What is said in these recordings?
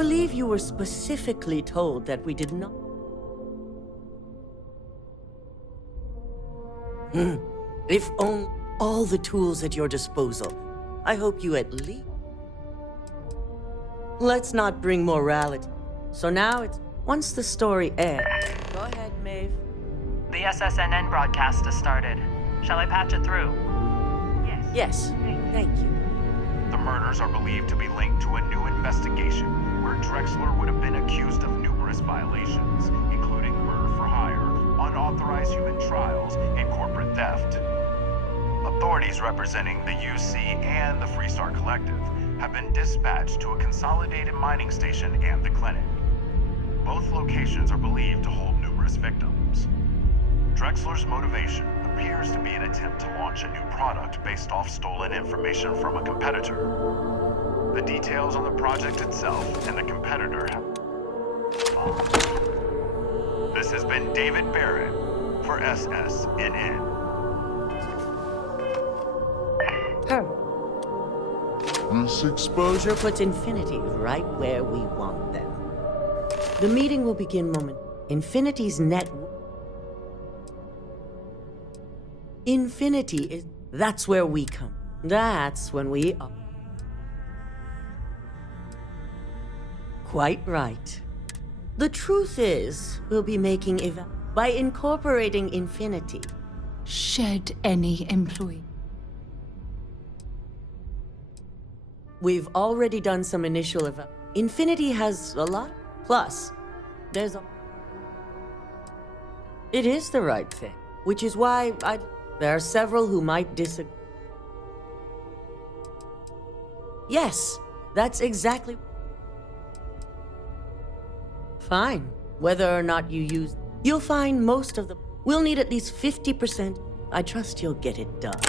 believe you were specifically told that we did not. If only all the tools at your disposal. I hope you at least... Let's not bring morality. So now it's... Once the story ends... Go ahead, Maeve. The SSNN broadcast has started. Shall I patch it through? Yes, thank you. The murders are believed to be linked to a new investigation where Drexler would have been accused of numerous violations, including murder for hire, unauthorized human trials, and corporate theft. Authorities representing the UC and the Freestar Collective have been dispatched to a consolidated mining station and the clinic. Both locations are believed to hold numerous victims. Drexler's motivation appears to be an attempt to launch a new product based off stolen information from a competitor. The details on the project itself and the competitor have... This has been David Barrett for SSNN. This exposure puts Infinity right where we want them. The meeting will begin moment. Infinity's network. Infinity is... That's where we come. That's when we are. Quite right. The truth is, we'll be making by incorporating Infinity. Shed any employee. We've already done some initial Infinity has a lot. Plus, there's a... It is the right thing, which is why there are several who might disagree. Yes, that's exactly... Fine. Whether or not you use... You'll find most of them. We'll need at least 50%. I trust you'll get it done.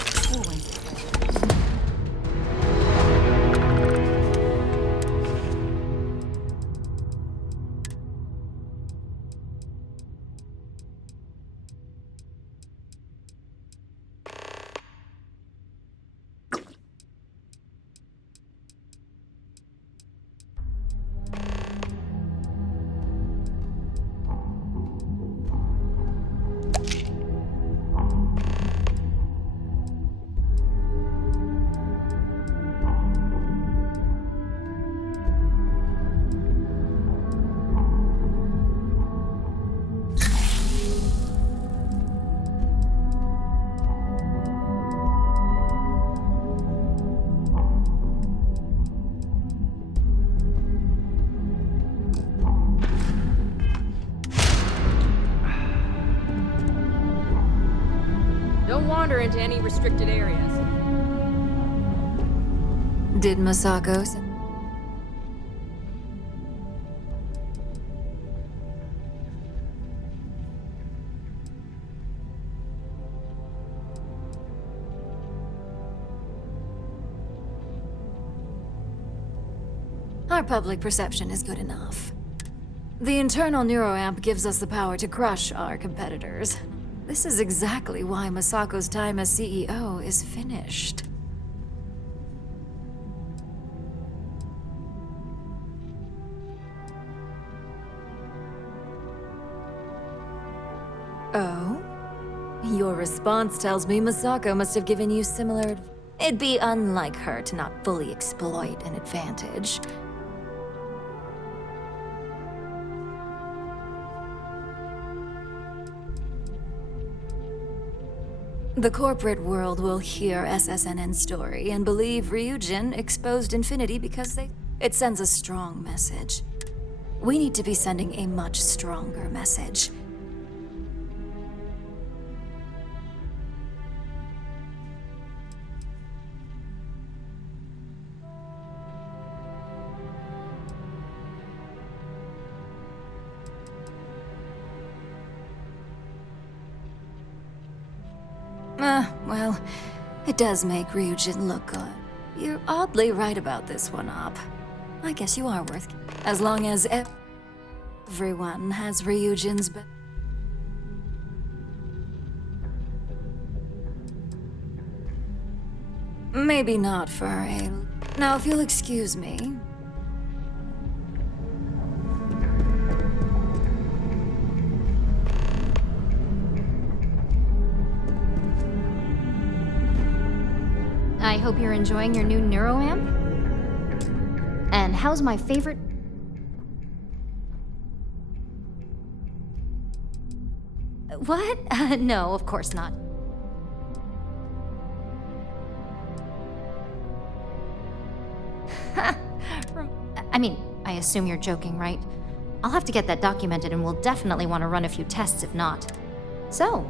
Don't wander into any restricted areas. Did Masako... Our public perception is good enough. The internal neuroamp gives us the power to crush our competitors. This is exactly why Masako's time as CEO is finished. Oh? Your response tells me Masako must have given you similar... It'd be unlike her to not fully exploit an advantage. The corporate world will hear SSNN's story and believe Ryujin exposed Infinity because it sends a strong message. We need to be sending a much stronger message. Well, it does make Ryujin look good. You're oddly right about this one, Op. I guess you are worth... As long as everyone has Ryujin's back. Maybe not for a... Now, if you'll excuse me... hope you're enjoying your new neuroamp. And how's my favorite... What? No, of course not. I mean, I assume you're joking, right? I'll have to get that documented and we'll definitely want to run a few tests if not. So...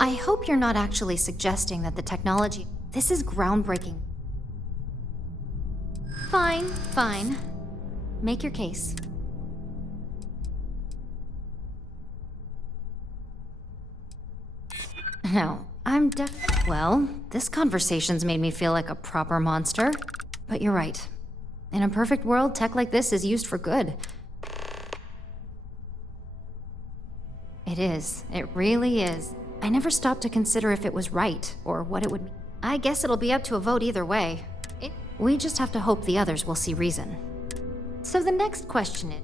I hope you're not actually suggesting that the technology... This is groundbreaking. Fine, fine. Make your case. No, I'm well, this conversation's made me feel like a proper monster. But you're right. In a perfect world, tech like this is used for good. It is. It really is. I never stopped to consider if it was right, or what it would mean. I guess it'll be up to a vote either way. We just have to hope the others will see reason. So the next question is...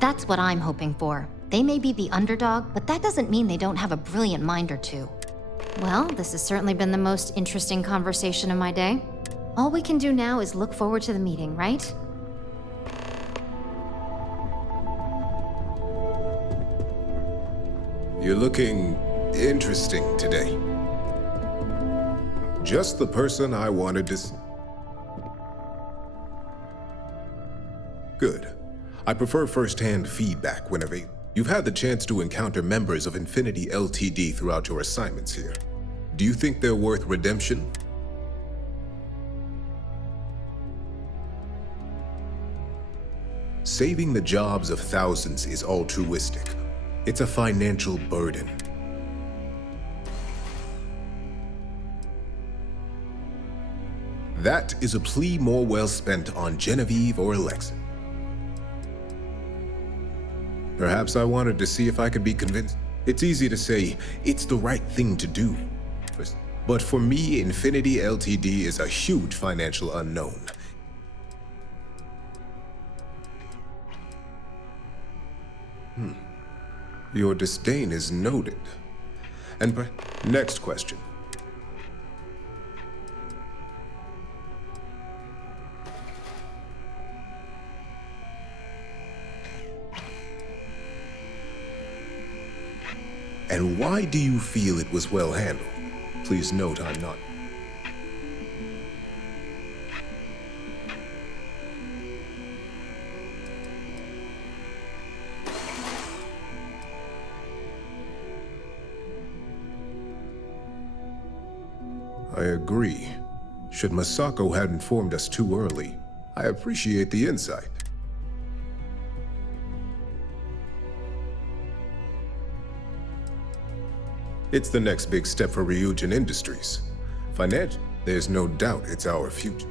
That's what I'm hoping for. They may be the underdog, but that doesn't mean they don't have a brilliant mind or two. Well, this has certainly been the most interesting conversation of my day. All we can do now is look forward to the meeting, right? You're looking interesting today. Just the person I wanted to see. Good. I prefer first-hand feedback when available. You've had the chance to encounter members of Infinity Ltd. Throughout your assignments here. Do you think they're worth redemption? Saving the jobs of thousands is altruistic. It's a financial burden. That is a plea more well spent on Genevieve or Alexa. Perhaps I wanted to see if I could be convinced. It's easy to say, it's the right thing to do. But for me, Infinity Ltd. Is a huge financial unknown. Your disdain is noted. And next question. And why do you feel it was well handled? Please note I'm not. I agree. Should Masako had informed us too early, I appreciate the insight. It's the next big step for Ryujin Industries. Financially, there's no doubt it's our future.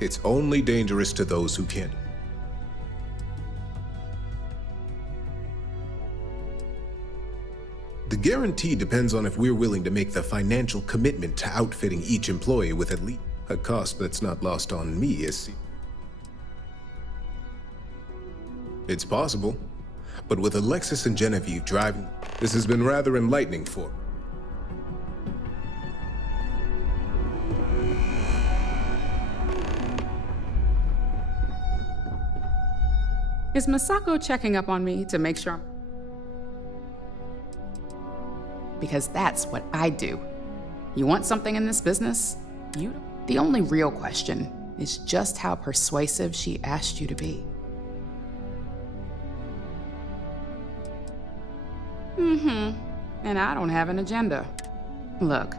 It's only dangerous to those who can't. The guarantee depends on if we're willing to make the financial commitment to outfitting each employee with at least a cost that's not lost on me is... It's possible, but with Alexis and Genevieve driving, this has been rather enlightening for me. Is Masako checking up on me to make sure I'm... Because that's what I do. You want something in this business? The only real question is just how persuasive she asked you to be. And I don't have an agenda. Look,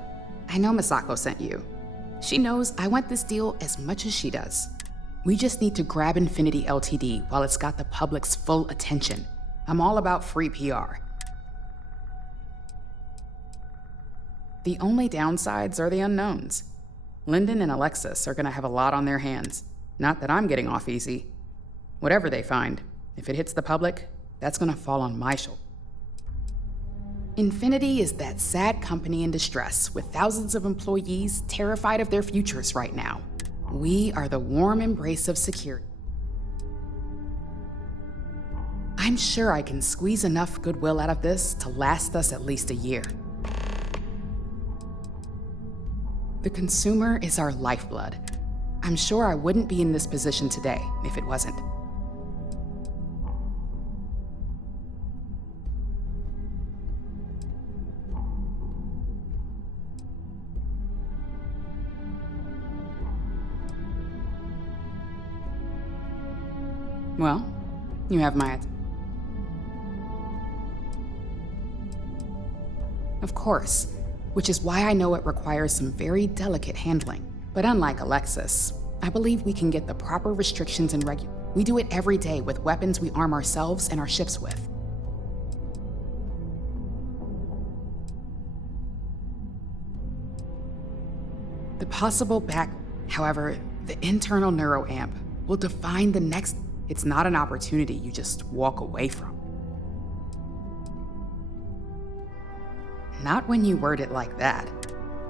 I know Masako sent you. She knows I want this deal as much as she does. We just need to grab Infinity Ltd. While it's got the public's full attention. I'm all about free PR. The only downsides are the unknowns. Lyndon and Alexis are gonna have a lot on their hands. Not that I'm getting off easy. Whatever they find, if it hits the public, that's gonna fall on my shoulder. Infinity is that sad company in distress with thousands of employees terrified of their futures right now. We are the warm embrace of security. I'm sure I can squeeze enough goodwill out of this to last us at least a year. The consumer is our lifeblood. I'm sure I wouldn't be in this position today if it wasn't. Well, you have my... Of course, which is why I know it requires some very delicate handling. But unlike Alexis, I believe we can get the proper restrictions and We do it every day with weapons we arm ourselves and our ships with. The possible however, the internal neuroamp will define the next... It's not an opportunity you just walk away from. Not when you word it like that.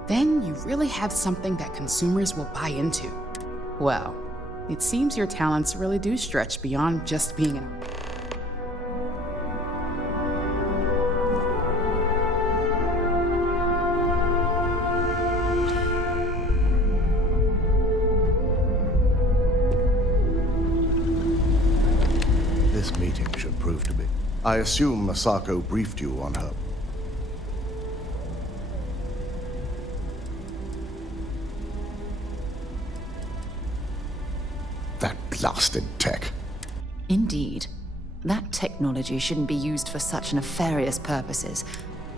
Then you really have something that consumers will buy into. Well, it seems your talents really do stretch beyond just being an... This meeting should prove to be. I assume Masako briefed you on her. That blasted tech. Indeed. That technology shouldn't be used for such nefarious purposes.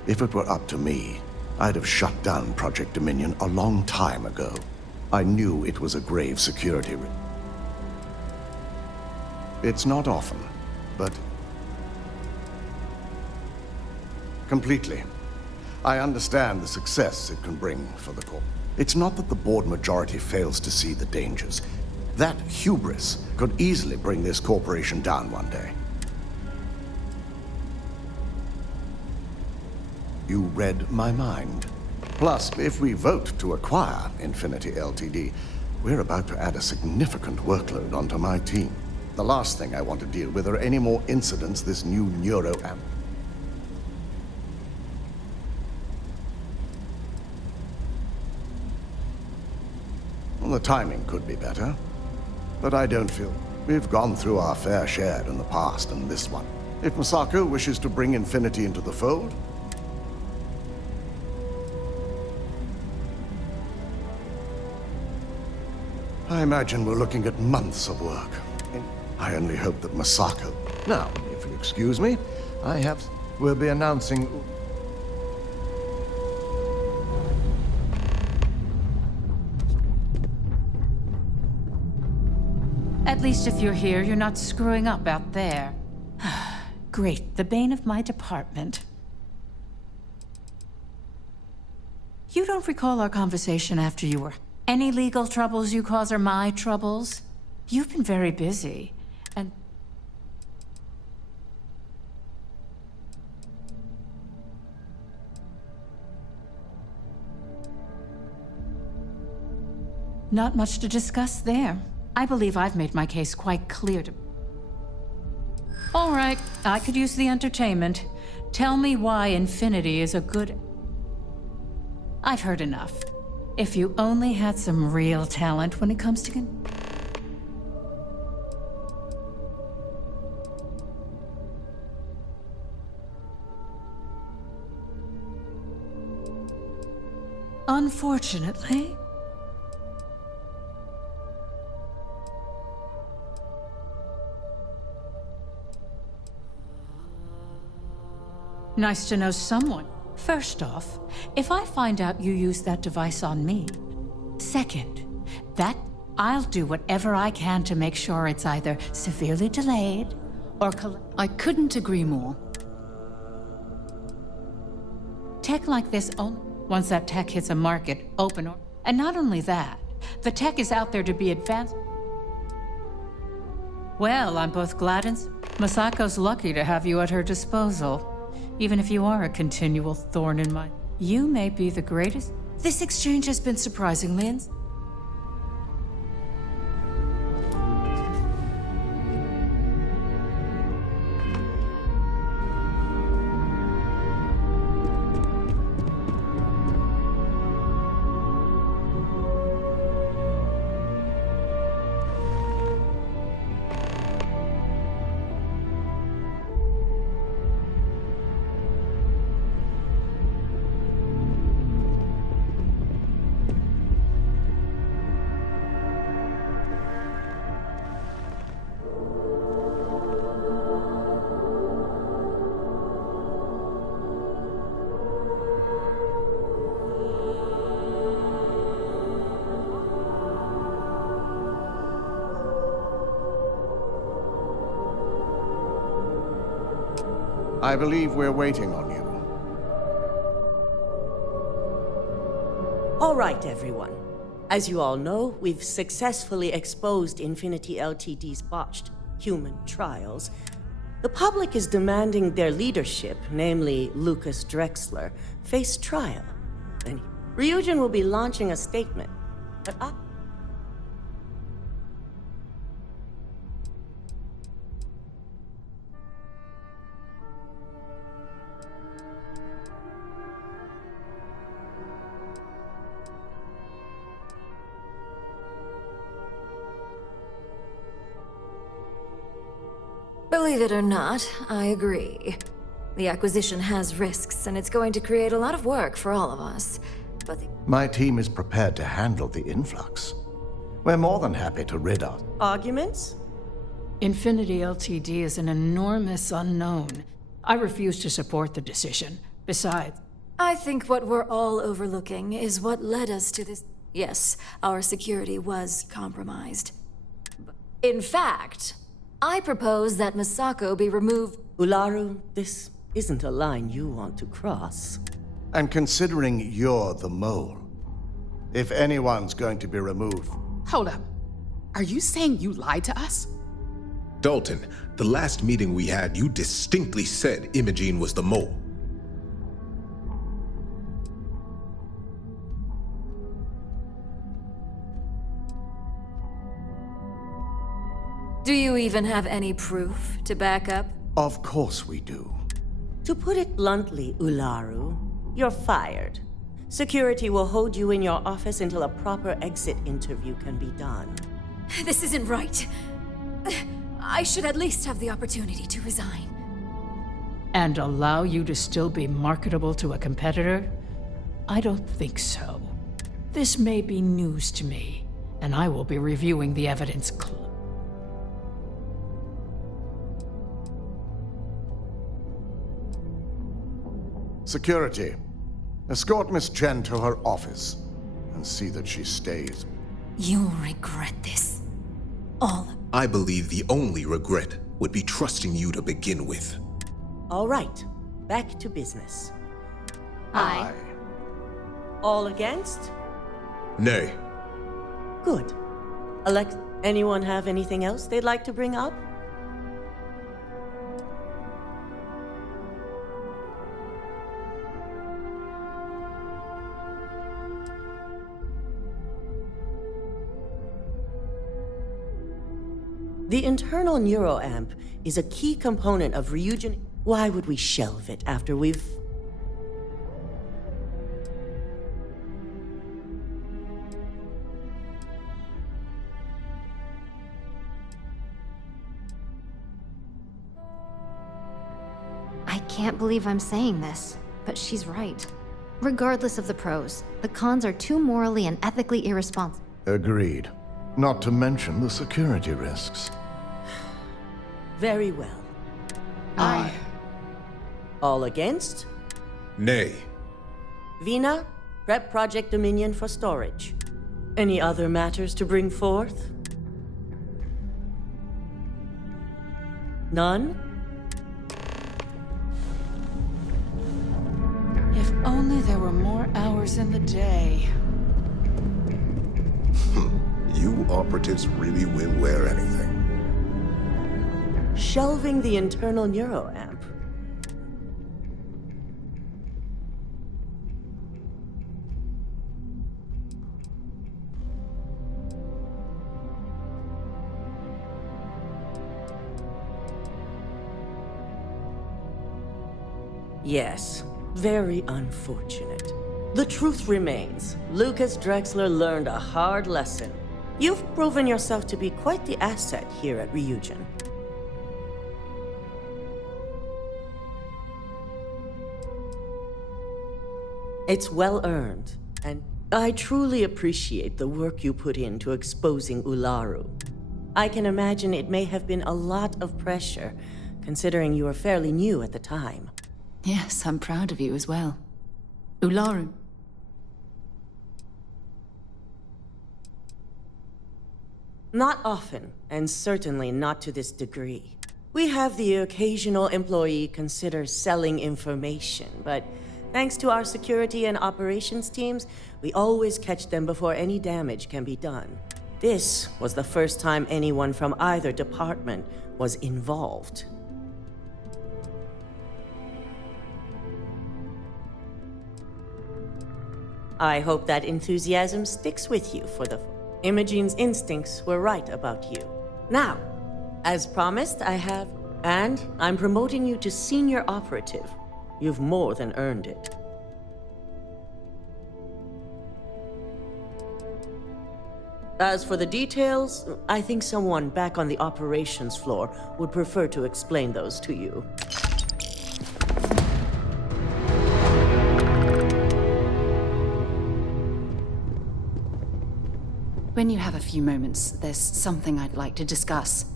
If it were up to me, I'd have shut down Project Dominion a long time ago. I knew it was a grave security risk. It's not often, but... completely. I understand the success it can bring for the Corps. It's not that the board majority fails to see the dangers. That hubris could easily bring this corporation down one day. You read my mind. Plus, if we vote to acquire Infinity Ltd., we're about to add a significant workload onto my team. The last thing I want to deal with are any more incidents this new neuroamp. Well, the timing could be better. But I don't feel we've gone through our fair share in the past and this one. If Masako wishes to bring Infinity into the fold, I imagine we're looking at months of work. I only hope that Masako... Now, if you excuse me, we'll be announcing... At least if you're here, you're not screwing up out there. Great, the bane of my department. You don't recall our conversation after you were... Any legal troubles you cause are my troubles? You've been very busy, and... Not much to discuss there. I believe I've made my case quite clear to... All right, I could use the entertainment. Tell me why Infinity is a good... I've heard enough. If you only had some real talent when it comes to... Unfortunately... Nice to know someone. First off, if I find out you used that device on me. Second, I'll do whatever I can to make sure it's either severely delayed or I couldn't agree more. Tech like this only... Once that tech hits a market, open or... And not only that, the tech is out there to be advanced. Well, I'm both glad and... Masako's lucky to have you at her disposal. Even if you are a continual thorn in my... You may be the greatest. This exchange has been surprisingly I believe we're waiting on you. All right, everyone. As you all know, we've successfully exposed Infinity Ltd's botched human trials. The public is demanding their leadership, namely Lucas Drexler, face trial. And Ryujin will be launching a statement. But Believe it or not, I agree. The acquisition has risks, and it's going to create a lot of work for all of us. But My team is prepared to handle the influx. We're more than happy to rid us. arguments? Infinity Ltd is an enormous unknown. I refuse to support the decision. Besides, I think what we're all overlooking is what led us to this. Yes, our security was compromised. In fact, I propose that Misako be removed. Ularu, this isn't a line you want to cross. And considering you're the mole, if anyone's going to be removed... Hold up. Are you saying you lied to us? Dalton, the last meeting we had, you distinctly said Imogene was the mole. Do you even have any proof to back up? Of course we do. To put it bluntly, Ularu, you're fired. Security will hold you in your office until a proper exit interview can be done. This isn't right. I should at least have the opportunity to resign. and allow you to still be marketable to a competitor? I don't think so. This may be news to me, and I will be reviewing the evidence closely. Security, escort Miss Jen to her office and see that she stays. You'll regret this. All. I believe the only regret would be trusting you to begin with. All right, back to business. Aye. All against? Nay. Good. Anyone have anything else they'd like to bring up? The internal neuroamp is a key component of Ryujin. Why would we shelve it after we've... I can't believe I'm saying this, but she's right. Regardless of the pros, the cons are too morally and ethically irresponsible. Agreed. Not to mention the security risks. Very well. Aye. All against? Nay. Vina, prep Project Dominion for storage. Any other matters to bring forth? None? If only there were more hours in the day. You operatives really will wear anything. Shelving the internal neuroamp. Yes, very unfortunate. The truth remains, Lucas Drexler learned a hard lesson. You've proven yourself to be quite the asset here at Ryujin. It's well earned, and I truly appreciate the work you put into exposing Ularu. I can imagine it may have been a lot of pressure, considering you were fairly new at the time. Yes, I'm proud of you as well. Ularu. Not often, and certainly not to this degree. We have the occasional employee consider selling information, but thanks to our security and operations teams, we always catch them before any damage can be done. This was the first time anyone from either department was involved. I hope that enthusiasm sticks with you for the... Imogene's instincts were right about you. Now, as promised, I'm promoting you to senior operative. You've more than earned it. As for the details, I think someone back on the operations floor would prefer to explain those to you. When you have a few moments, there's something I'd like to discuss.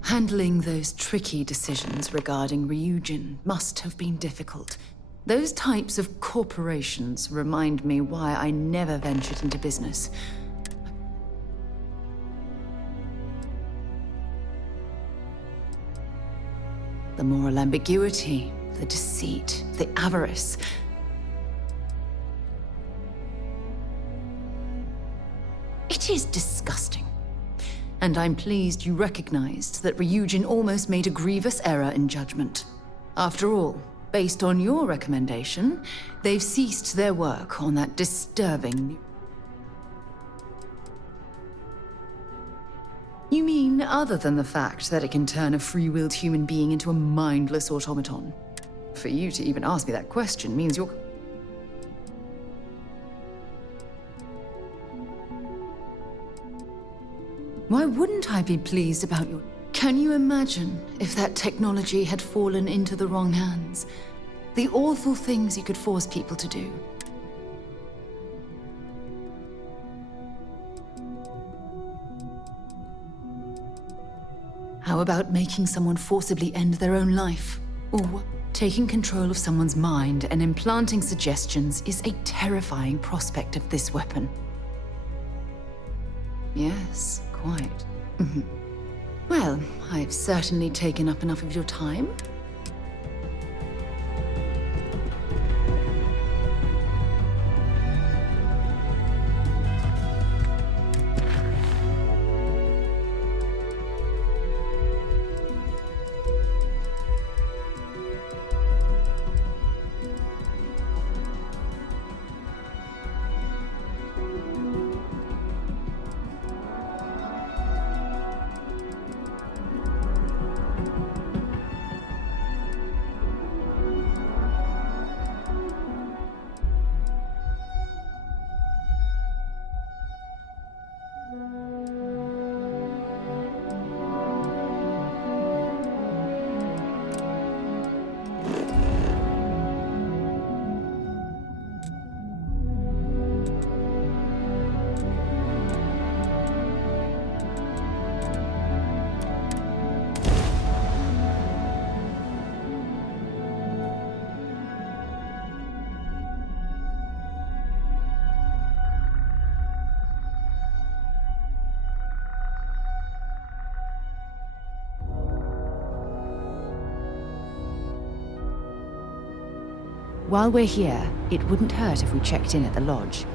Handling those tricky decisions regarding Ryujin must have been difficult. Those types of corporations remind me why I never ventured into business. The moral ambiguity, the deceit, the avarice. It is disgusting. And I'm pleased you recognized that Ryujin almost made a grievous error in judgment. After all, based on your recommendation, they've ceased their work on that disturbing... You mean other than the fact that it can turn a free-willed human being into a mindless automaton? For you to even ask me that question means you're... Why wouldn't I be pleased about your... Can you imagine if that technology had fallen into the wrong hands? The awful things you could force people to do. How about making someone forcibly end their own life? Or taking control of someone's mind and implanting suggestions is a terrifying prospect of this weapon. Yes, quite. Well, I've certainly taken up enough of your time. While we're here, it wouldn't hurt if we checked in at the lodge.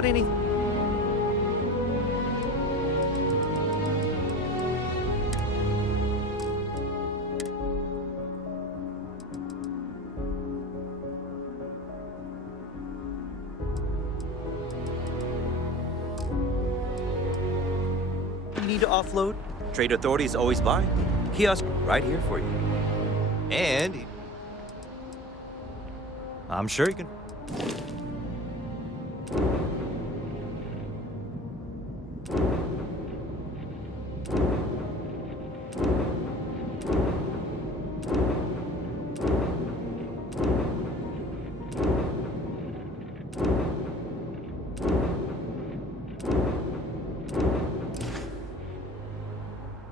got any... You need to offload? Trade Authority is always by. Kiosk right here for you. And... I'm sure you can...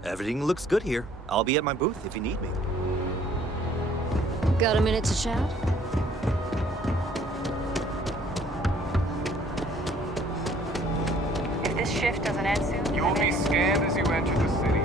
Everything looks good here. I'll be at my booth if you need me. Got a minute to chat? If this shift doesn't end soon, You will be scanned as you enter the city.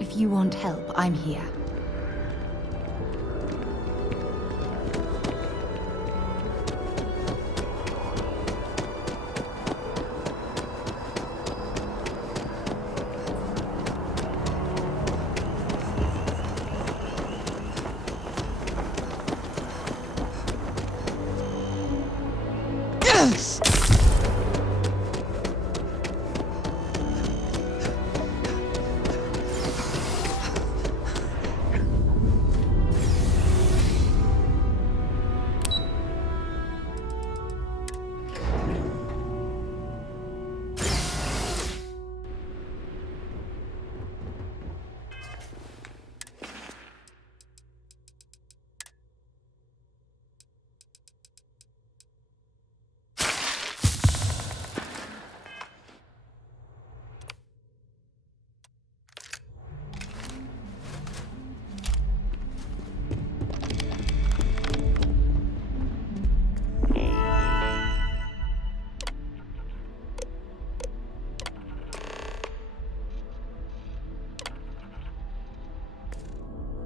If you want help, I'm here.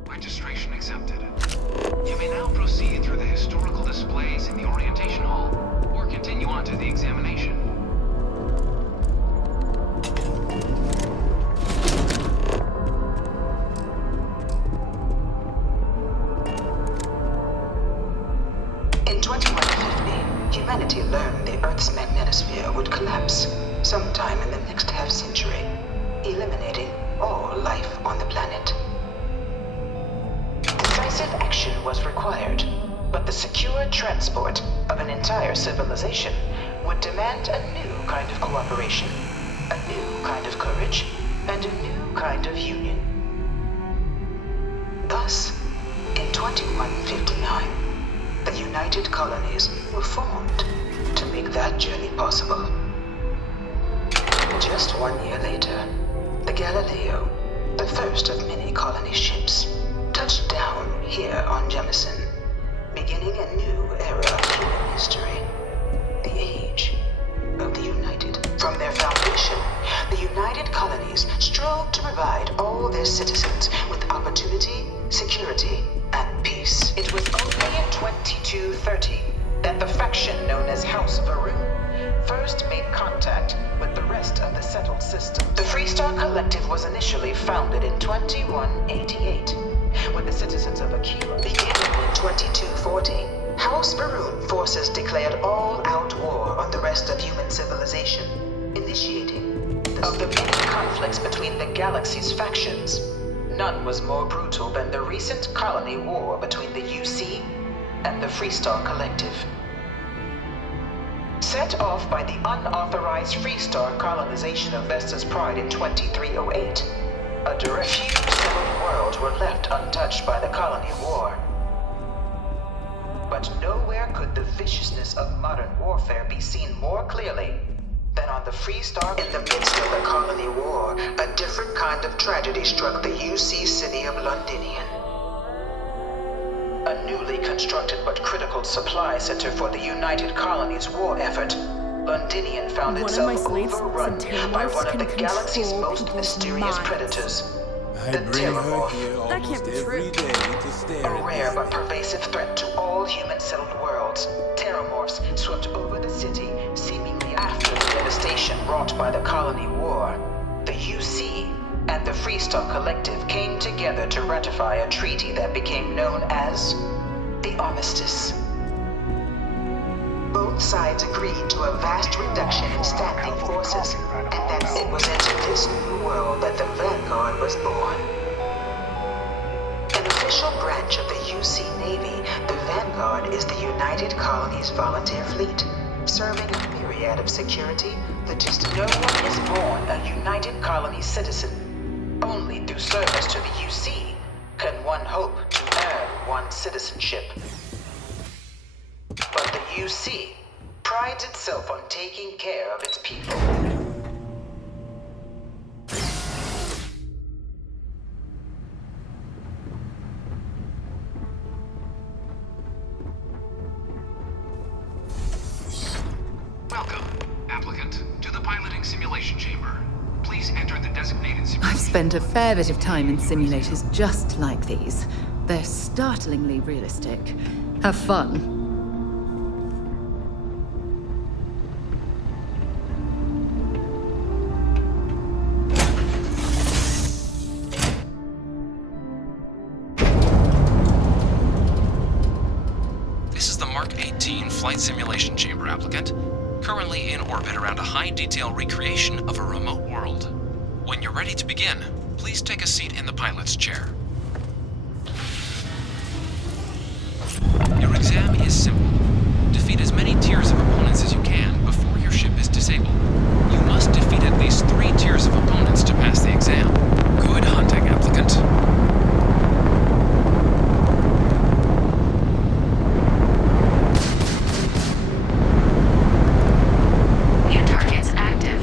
Registration accepted. You may now proceed through the historical displays in the orientation hall, or continue on to the examination. In 2150, humanity learned the Earth's magnetosphere would collapse sometime in the next half-century, eliminating all life on the planet. Decisive action was required, but the secure transport of an entire civilization would demand a new kind of cooperation, a new kind of courage, and a new kind of union. Thus, in 2159, the United Colonies were formed to make that journey possible. Just 1 year later, the Galileo, the first of many colony ships, touched down here on Jemison, beginning a new era of human history, the Age of the United. From their foundation, the United Colonies strove to provide all their citizens with opportunity, security, and peace. It was only in 2230 that the faction known as House of Varun first made contact with the rest of the settled system. The Freestar Collective was initially founded in 2188, when the citizens of Akira. Beginning in 2240, House Varun forces declared all-out war on the rest of human civilization, initiating of the many conflicts between the galaxy's factions. None was more brutal than the recent colony war between the UC and the Freestar Collective. Set off by the unauthorized Freestar colonization of Vesta's Pride in 2308, a few settled worlds were left untouched by the colony war. but nowhere could the viciousness of modern warfare be seen more clearly than on the Free Star. In the midst of the colony war, a different kind of tragedy struck the UC city of Londinian. A newly constructed but critical supply center for the United Colonies' war effort, Londinian found itself overrun by one of the galaxy's most mysterious predators, the Terramorph. That can't be true. A rare but pervasive threat to all human-settled worlds, Terramorphs swept over the city, seemingly after the devastation wrought by the colony war. The UC and the Freestar Collective came together to ratify a treaty that became known as the Armistice. Both sides agreed to a vast reduction in standing forces, and that it was into this new world that the Vanguard was born. An official branch of the UC Navy, the Vanguard is the United Colonies Volunteer Fleet, serving a myriad of security that just no one is born a United Colonies citizen. Only through service to the UC can one hope to earn one's citizenship. But the UC prides itself on taking care of its people. Welcome, applicant, to the piloting simulation chamber. Please enter the designated simulation. I've spent a fair bit of time in simulators just like these. They're startlingly realistic. Have fun. This is the Mark 18 flight simulation chamber, applicant. Currently in orbit around a high-detail recreation of a remote world. When you're ready to begin, please take a seat in the pilot's chair. Your exam is simple. Defeat as many tiers of opponents as you can before your ship is disabled. You must defeat at least 3 tiers of opponents to pass the exam. Good hunting, applicant. New targets active.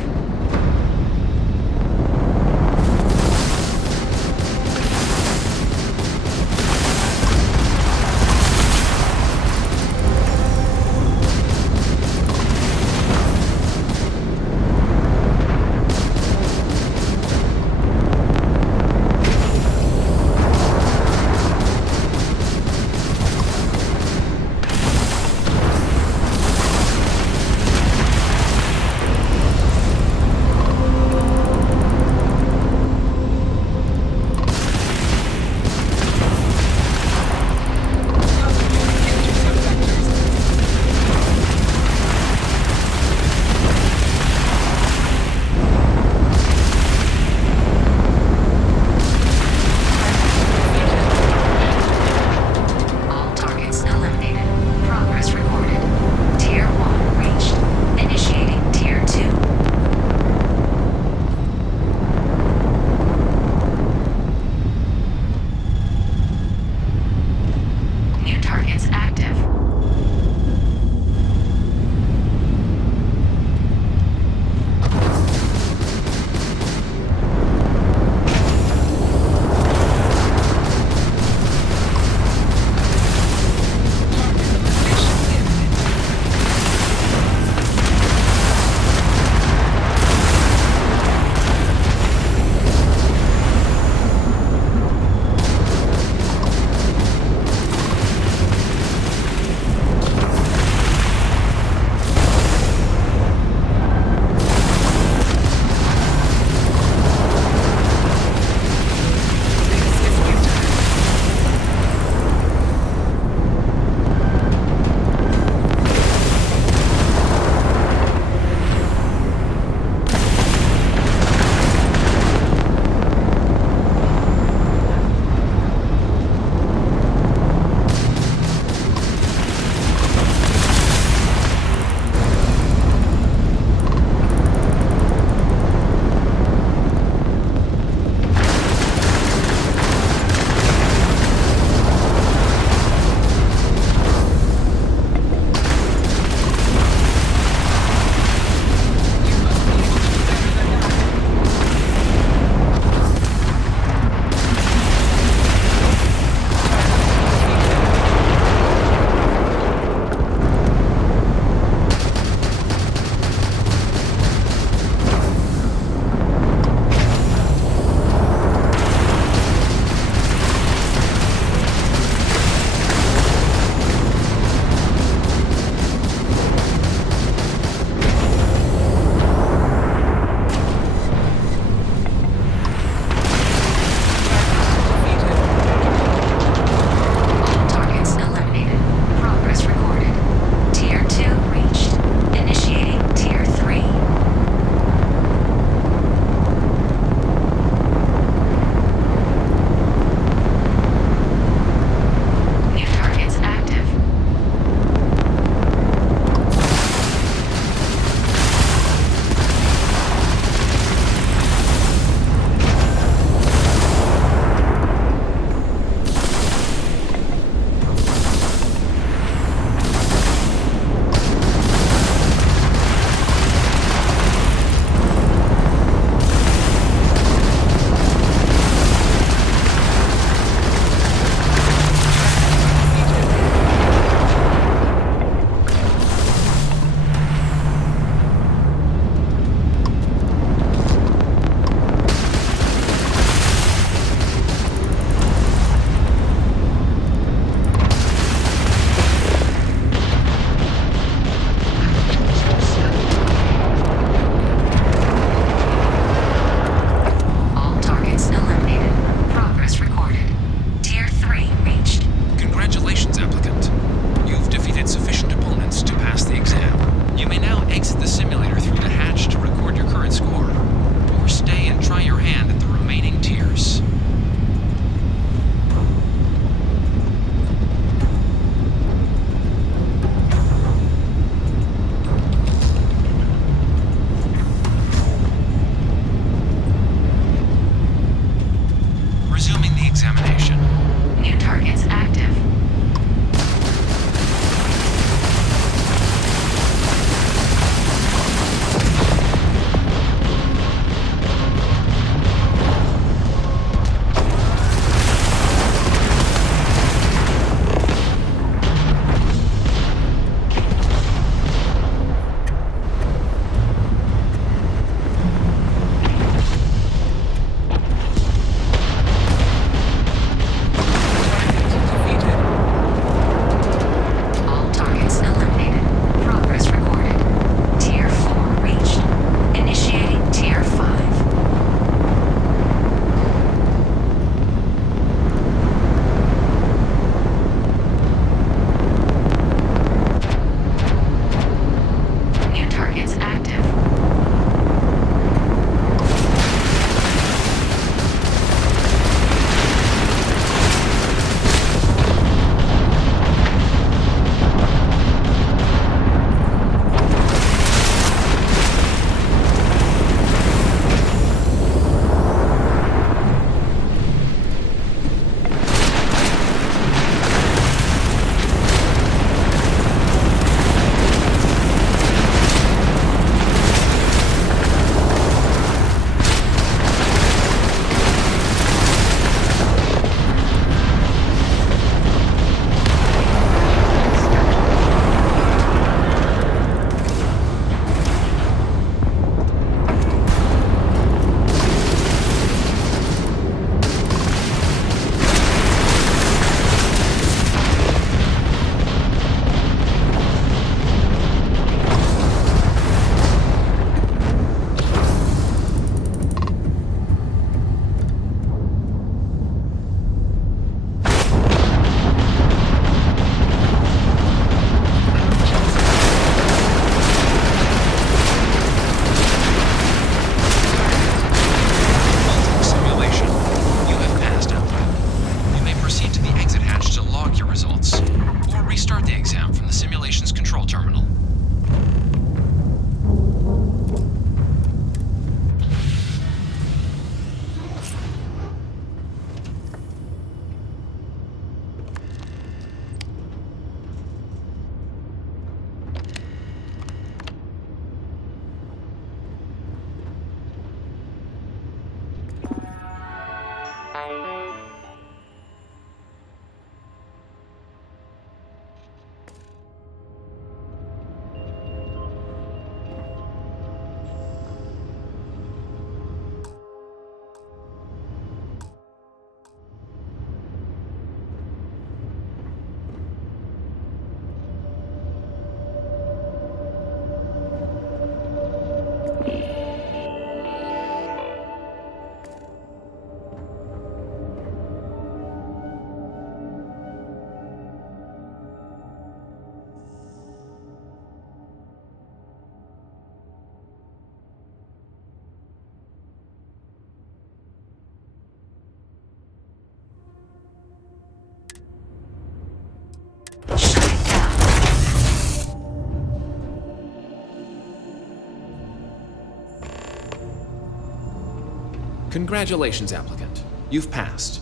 Congratulations, applicant. You've passed.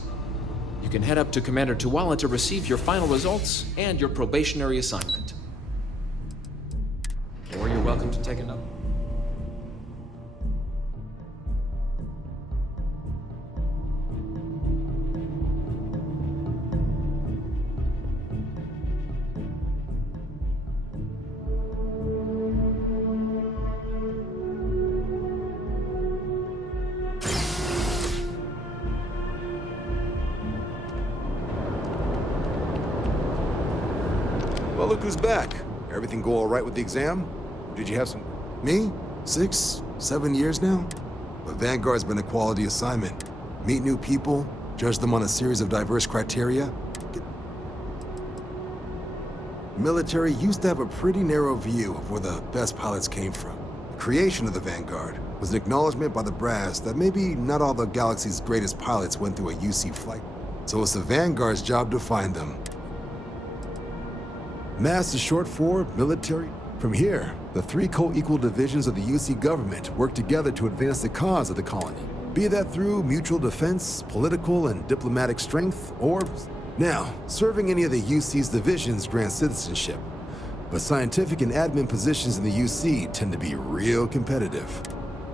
You can head up to Commander Tuwala to receive your final results and your probationary assignment. Or you're welcome to take another. Well, look who's back. Everything go all right with the exam? Or did you have some... Me? 6, 7 years now? But Vanguard's been a quality assignment. Meet new people, judge them on a series of diverse criteria. Military used to have a pretty narrow view of where the best pilots came from. The creation of the Vanguard was an acknowledgement by the brass that maybe not all the galaxy's greatest pilots went through a UC flight. So it's the Vanguard's job to find them. MASS is short for military. From here, the 3 co-equal divisions of the UC government work together to advance the cause of the colony. Be that through mutual defense, political and diplomatic strength, or... Now, serving any of the UC's divisions grants citizenship. But scientific and admin positions in the UC tend to be real competitive.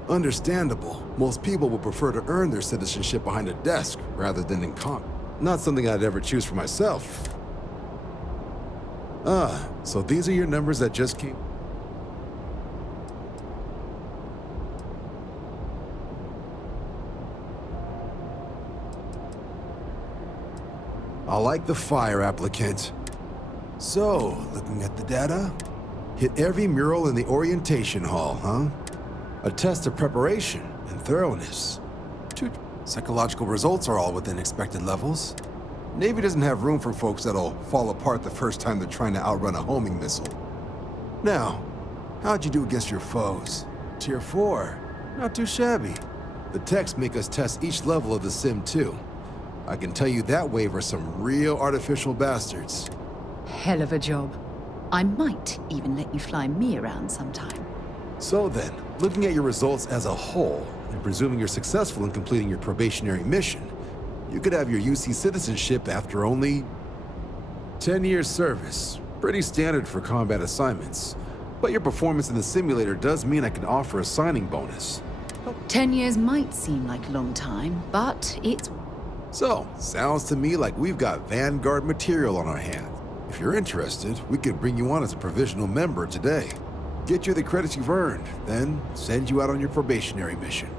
Understandable. Most people would prefer to earn their citizenship behind a desk rather than in combat. Not something I'd ever choose for myself. So these are your numbers that just came. I like the fire, applicant. So, looking at the data, hit every mural in the orientation hall, huh? A test of preparation and thoroughness. Psychological results are all within expected levels. Navy doesn't have room for folks that'll fall apart the first time they're trying to outrun a homing missile. Now, how'd you do against your foes? Tier 4, not too shabby. The techs make us test each level of the sim too. I can tell you that wave are some real artificial bastards. Hell of a job. I might even let you fly me around sometime. So then, looking at your results as a whole, and presuming you're successful in completing your probationary mission, you could have your UC citizenship after only 10 years service. Pretty standard for combat assignments. But your performance in the simulator does mean I can offer a signing bonus. 10 years might seem like a long time, but it's... So, sounds to me like we've got Vanguard material on our hands. If you're interested, we could bring you on as a provisional member today. Get you the credits you've earned, then send you out on your probationary mission.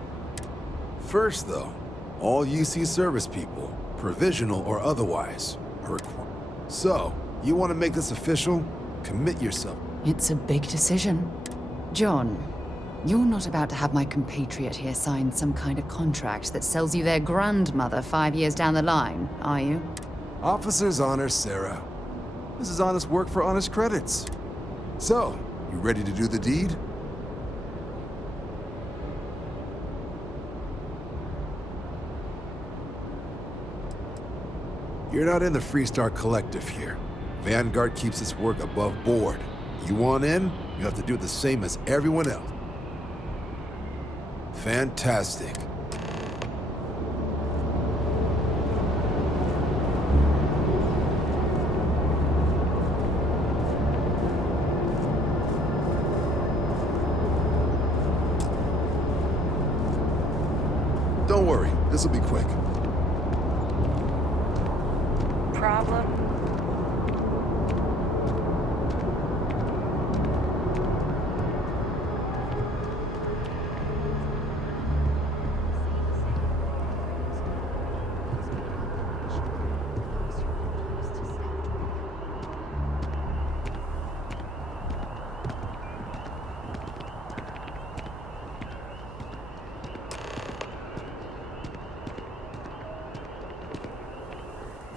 First though, all UC service people, provisional or otherwise, are required. So, you want to make this official? Commit yourself. It's a big decision. John, you're not about to have my compatriot here sign some kind of contract that sells you their grandmother 5 years down the line, are you? Officer's honor, Sarah. This is honest work for honest credits. So, you ready to do the deed? You're not in the Freestar Collective here. Vanguard keeps its work above board. You want in, you have to do the same as everyone else. Fantastic. Don't worry, this'll be quick. Problem?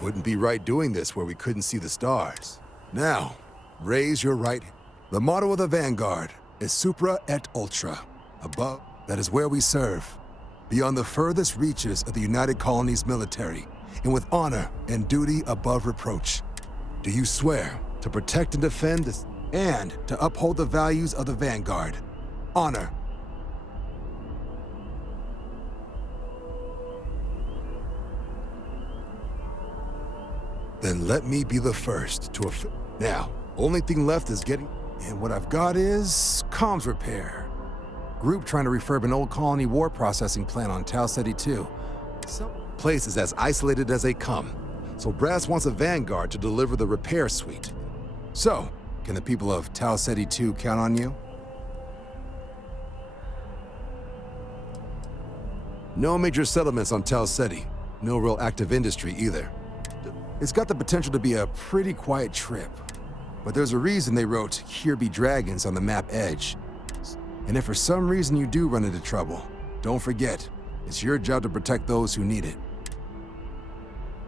Wouldn't be right doing this where we couldn't see the stars. Now, raise your right. The motto of the Vanguard is Supra et Ultra. Above, that is where we serve. Beyond the furthest reaches of the United Colonies military, and with honor and duty above reproach. Do you swear to protect and defend this, and to uphold the values of the Vanguard? Honor. Then let me be the first to Now, only thing left is getting... And what I've got is... comms repair. Group trying to refurb an old colony war processing plant on Tau Ceti 2. Some place is as isolated as they come. So Brass wants a vanguard to deliver the repair suite. So, can the people of Tau Ceti 2 count on you? No major settlements on Tau Ceti. No real active industry either. It's got the potential to be a pretty quiet trip. But there's a reason they wrote, "Here be dragons" on the map edge. And if for some reason you do run into trouble, don't forget, it's your job to protect those who need it.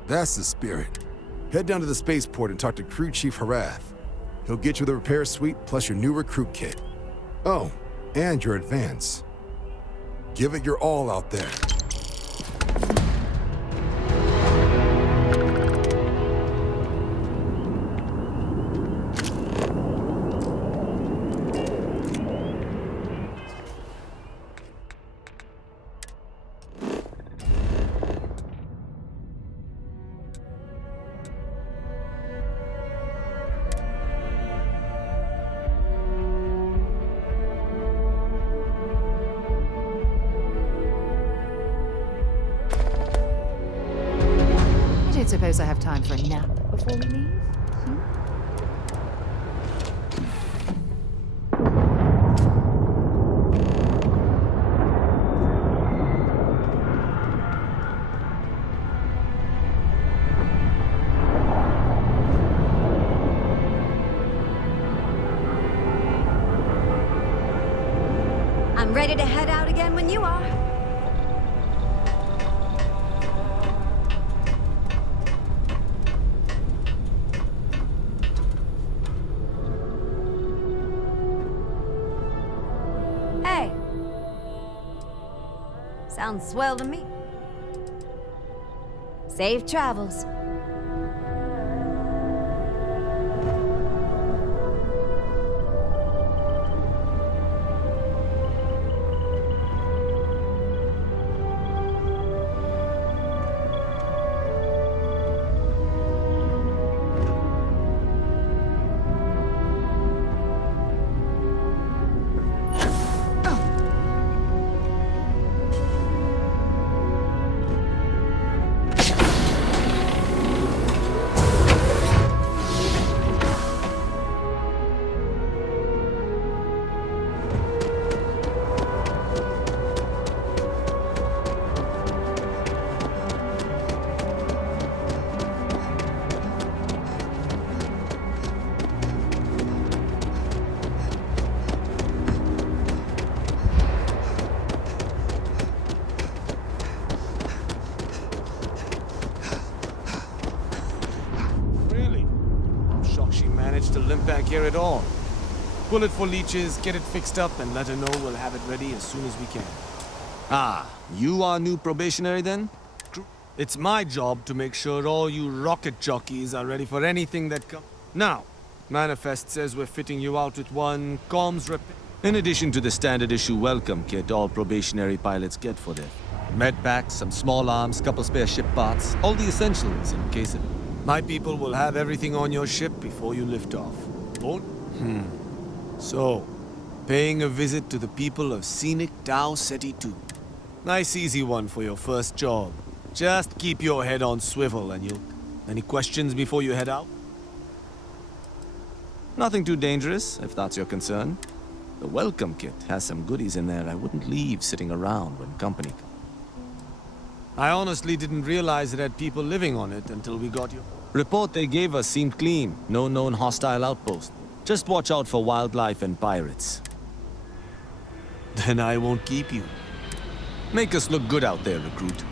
That's the spirit. Head down to the spaceport and talk to Crew Chief Harath. He'll get you the repair suite plus your new recruit kit. Oh, and your advance. Give it your all out there. I don't suppose I have time for a nap before we leave? I'm ready to head out again when you are. Hey. Sounds swell to me. Safe travels. To limp back here at all. Pull it for leeches, get it fixed up, and let her know we'll have it ready as soon as we can. Ah, you are new probationary then? It's my job to make sure all you rocket jockeys are ready for anything that comes. Now, Manifest says we're fitting you out with one comms repair. In addition to the standard issue welcome kit all probationary pilots get for their med packs, some small arms, couple spare ship parts, all the essentials in case of... My people will have everything on your ship before you lift off. Won't? So, paying a visit to the people of scenic Tau Ceti 2. Nice easy one for your first job. Just keep your head on swivel and you'll... Any questions before you head out? Nothing too dangerous, if that's your concern. The welcome kit has some goodies in there I wouldn't leave sitting around when company comes. I honestly didn't realize it had people living on it until we got you. Report they gave us seemed clean. No known hostile outpost. Just watch out for wildlife and pirates. Then I won't keep you. Make us look good out there, recruit.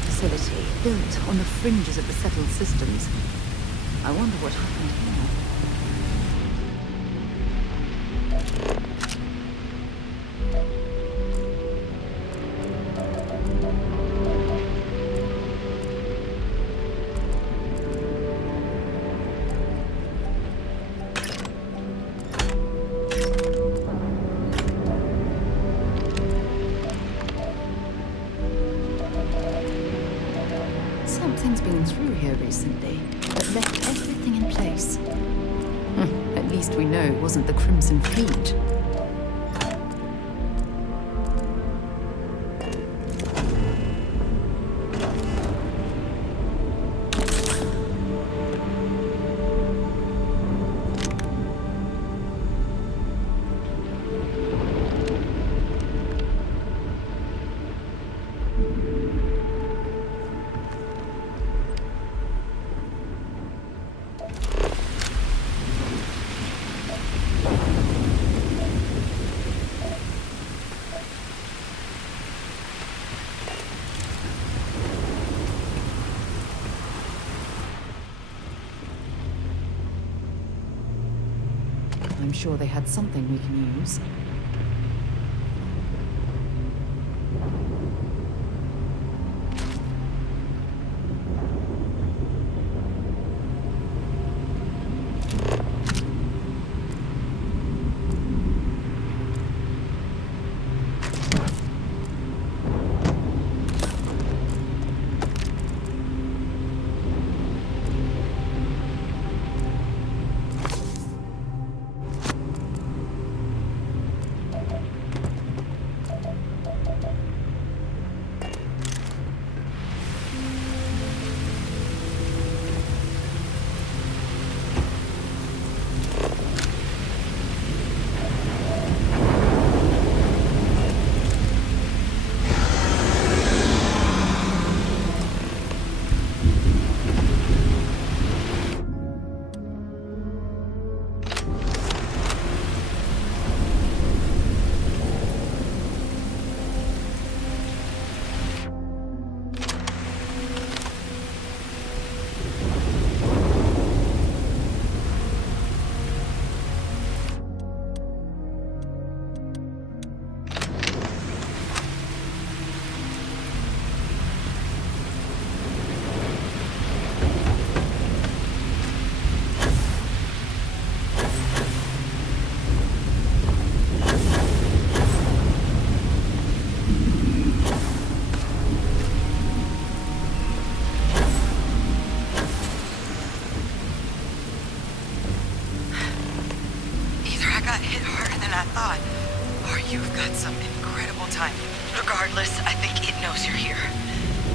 facility, built on the fringes of the settled systems. I wonder what happened here. Something's been through here recently, but left everything in place. At least we know it wasn't the Crimson Fleet. I'm sure they had something we can use. You've got some incredible timing. Regardless, I think it knows you're here.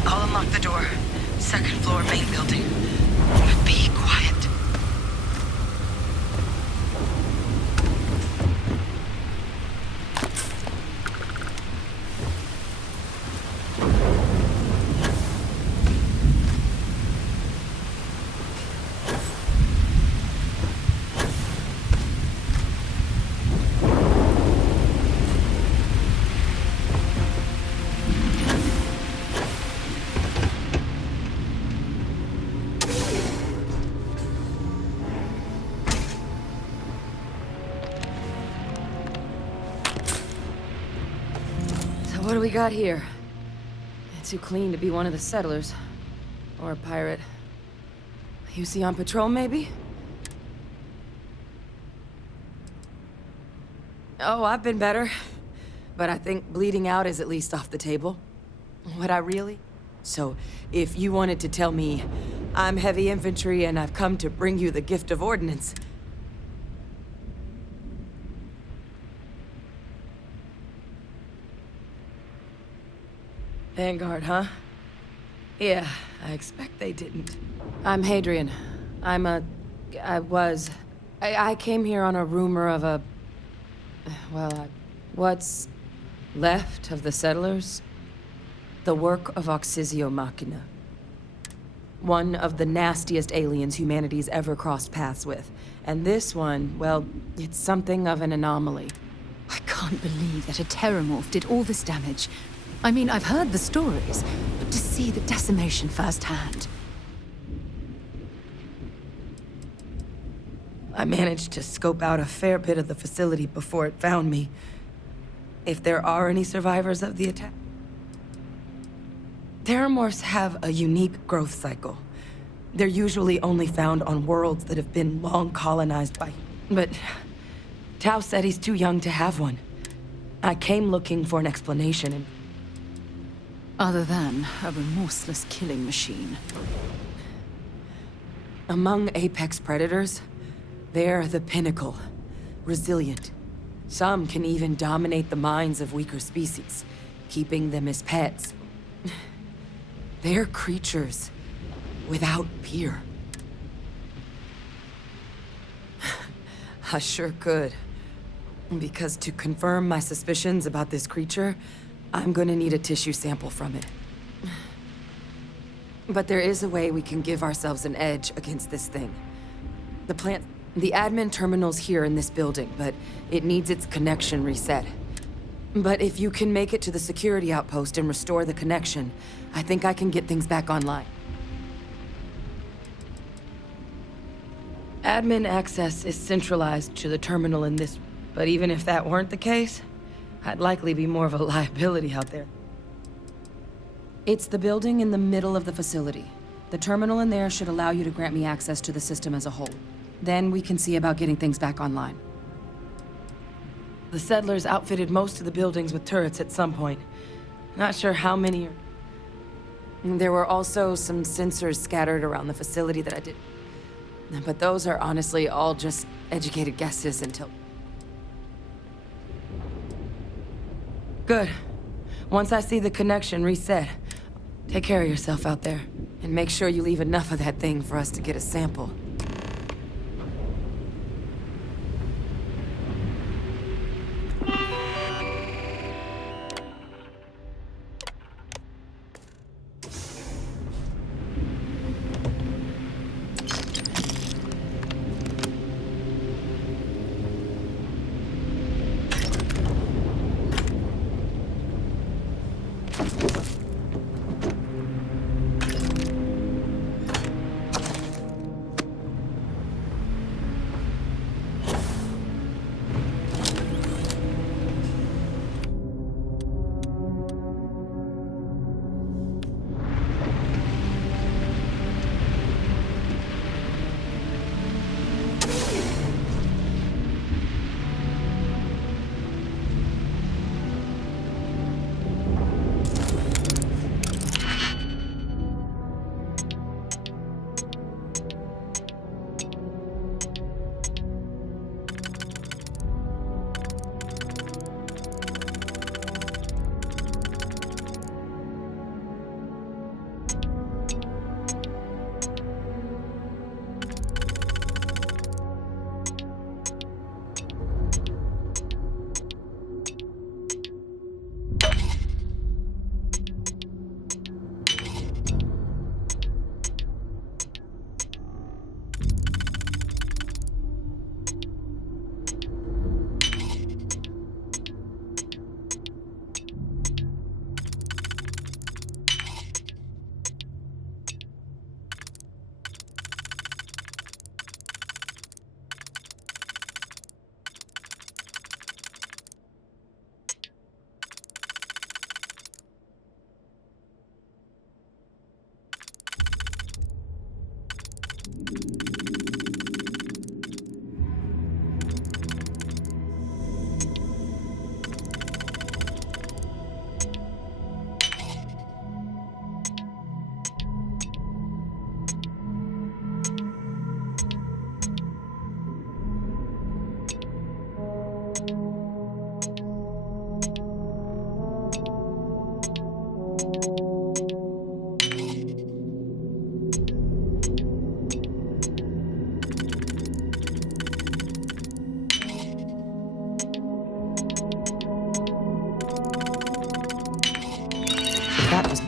I'll unlock the door. Second floor, main building. Be quiet. What do we got here? Too clean to be one of the settlers. Or a pirate. You see on patrol, maybe? Oh, I've been better. But I think bleeding out is at least off the table. Would I really? So, if you wanted to tell me, I'm heavy infantry and I've come to bring you the gift of ordnance. Vanguard, huh? Yeah, I expect they didn't. I'm Hadrian. I came here on a rumor of a... Well, what's left of the settlers? The work of Auxisio Machina. One of the nastiest aliens humanity's ever crossed paths with. And this one, well, it's something of an anomaly. I can't believe that a terramorph did all this damage. I mean, I've heard the stories, but to see the decimation firsthand. I managed to scope out a fair bit of the facility before it found me. If there are any survivors of the attack. Terramorphs have a unique growth cycle. They're usually only found on worlds that have been long colonized by... But Tao said he's too young to have one. I came looking for an explanation and... Other than a remorseless killing machine. Among apex predators, they're the pinnacle. Resilient. Some can even dominate the minds of weaker species, keeping them as pets. They're creatures without peer. I sure could. Because to confirm my suspicions about this creature, I'm gonna need a tissue sample from it. But there is a way we can give ourselves an edge against this thing. The admin terminal's here in this building, but it needs its connection reset. But if you can make it to the security outpost and restore the connection, I think I can get things back online. Admin access is centralized to the terminal in this, but even if that weren't the case, I'd likely be more of a liability out there. It's the building in the middle of the facility. The terminal in there should allow you to grant me access to the system as a whole. Then we can see about getting things back online. The settlers outfitted most of the buildings with turrets at some point. Not sure how many are... There were also some sensors scattered around the facility that I did. But those are honestly all just educated guesses until... Good. Once I see the connection reset, take care of yourself out there. And make sure you leave enough of that thing for us to get a sample. That was...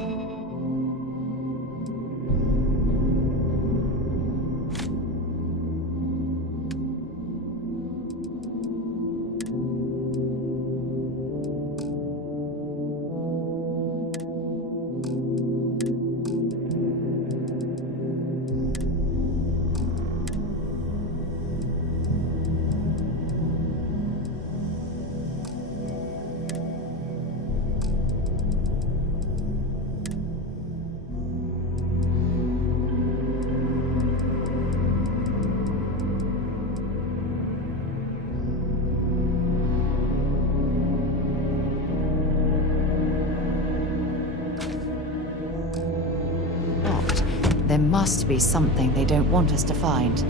must be something they don't want us to find.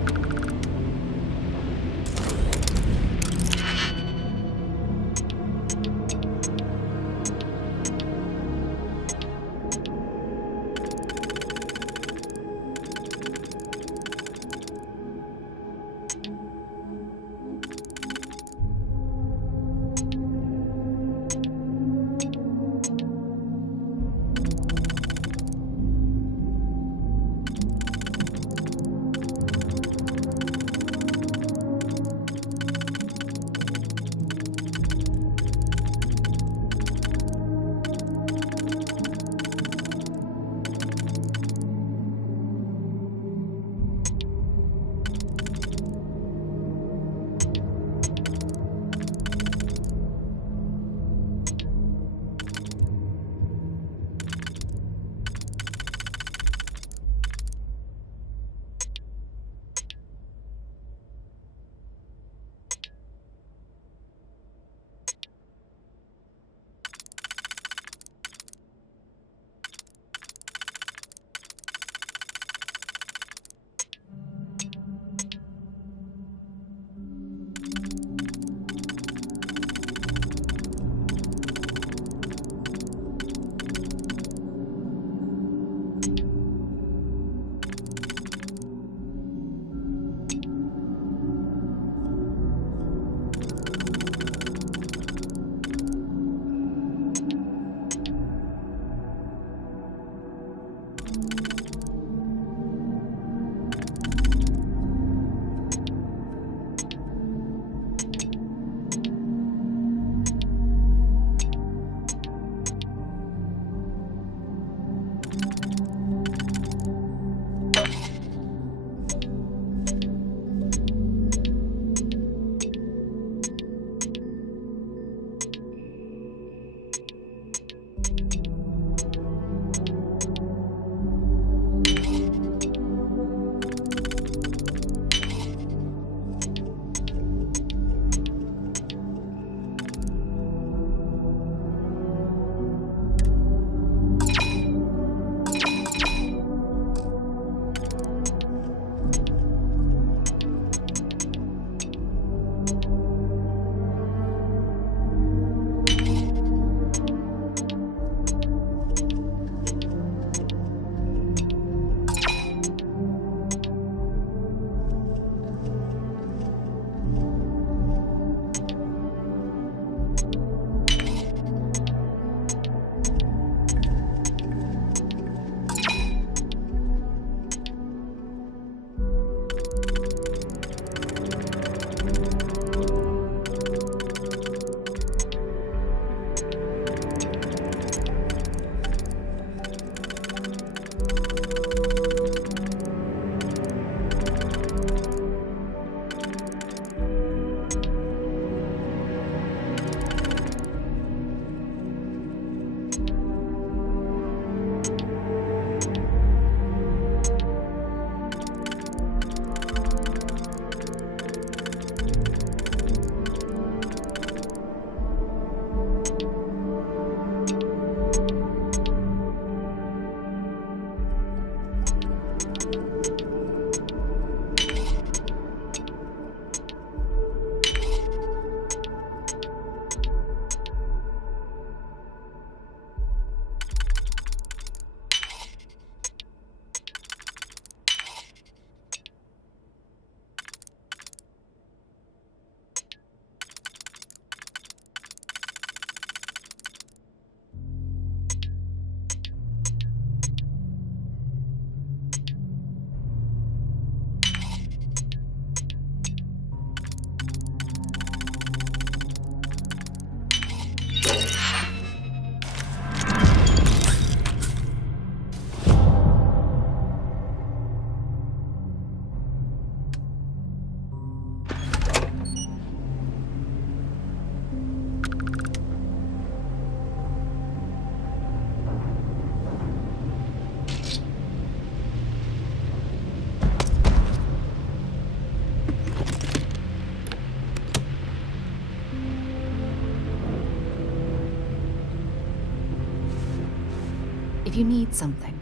If you need something,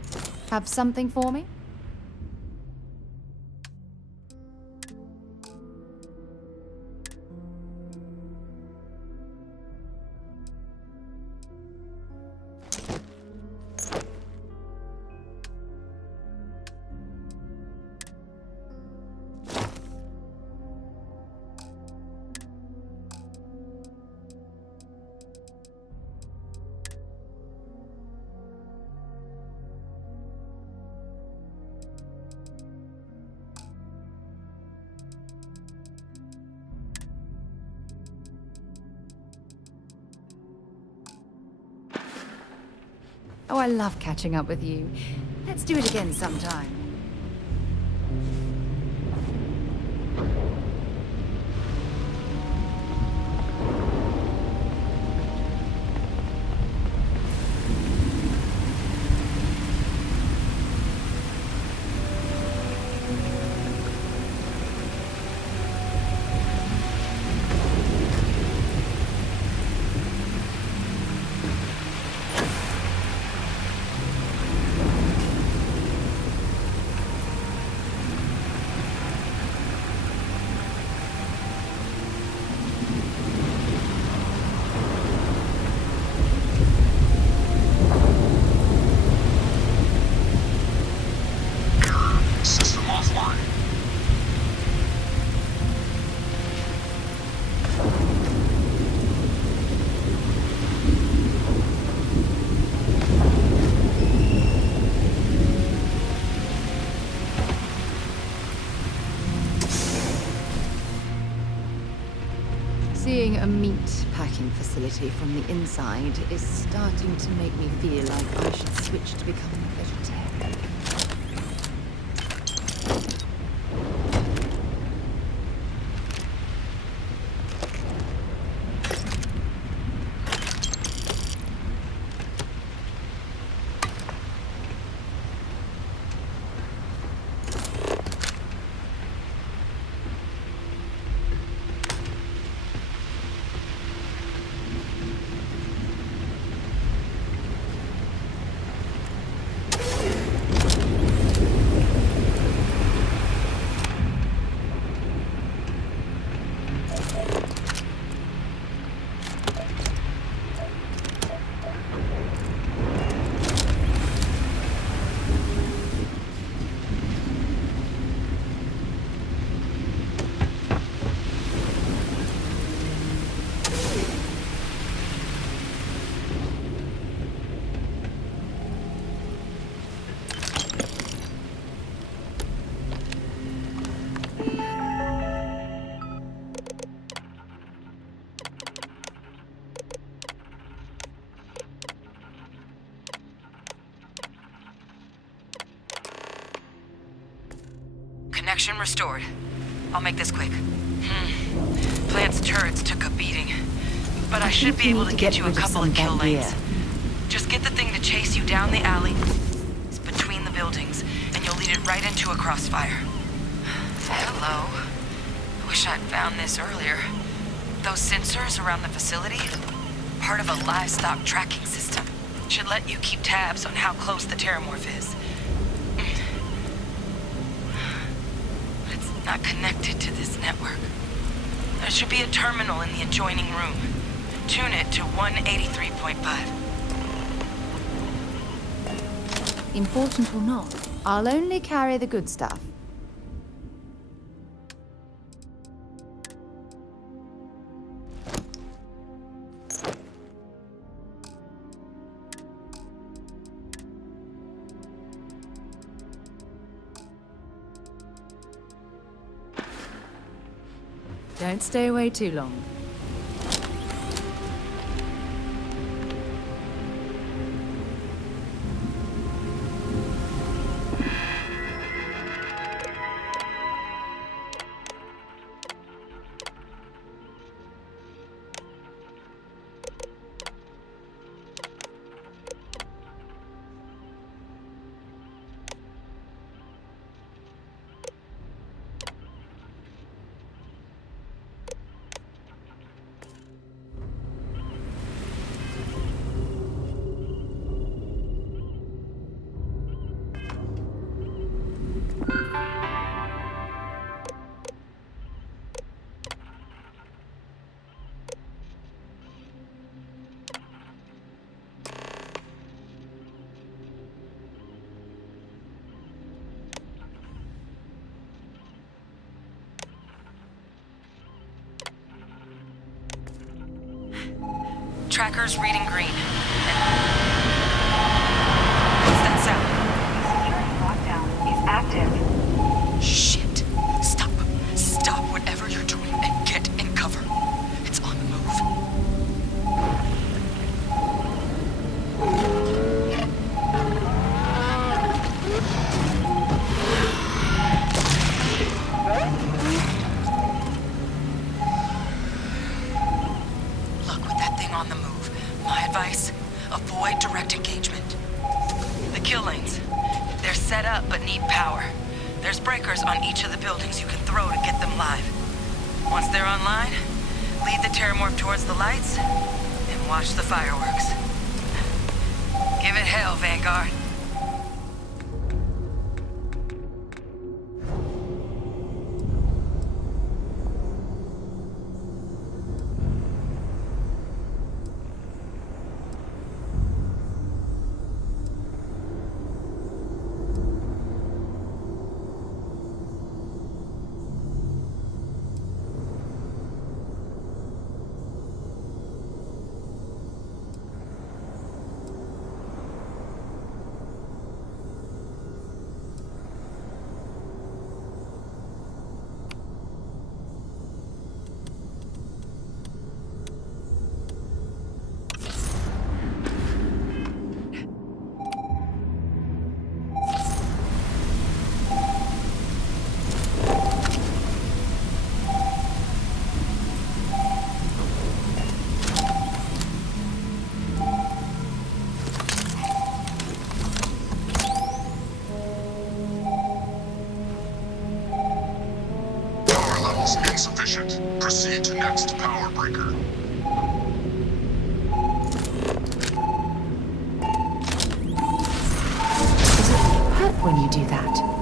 have something for me? Oh, I love catching up with you. Let's do it again sometime. System offline. Seeing a meat packing facility from the inside is starting to make me feel like I should switch to becoming a vegetarian. Connection restored. I'll make this quick. Plant's turrets took a beating, but I should be able to get you a couple of kill lanes. Just get the thing to chase you down the alley. It's between the buildings, and you'll lead it right into a crossfire. Hello. I wish I'd found this earlier. Those sensors around the facility? Part of a livestock tracking system. Should let you keep tabs on how close the terramorph is. Not connected to this network. There should be a terminal in the adjoining room. Tune it to 183.5. Important or not, I'll only carry the good stuff. Don't stay away too long. Tracker's reading green. What's that sound? Security lockdown is active. Shit. Stop. Stop whatever you're doing and get in cover. It's on the move. avoid direct engagement. The kill lanes. They're set up but need power. There's breakers on each of the buildings you can throw to get them live. Once they're online, lead the Terramorph towards the lights and watch the fireworks. Give it hell, Vanguard. Insufficient. Proceed to next power breaker. Does it hurt when you do that?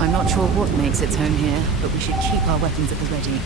I'm not sure what makes its home here, but we should keep our weapons at the ready.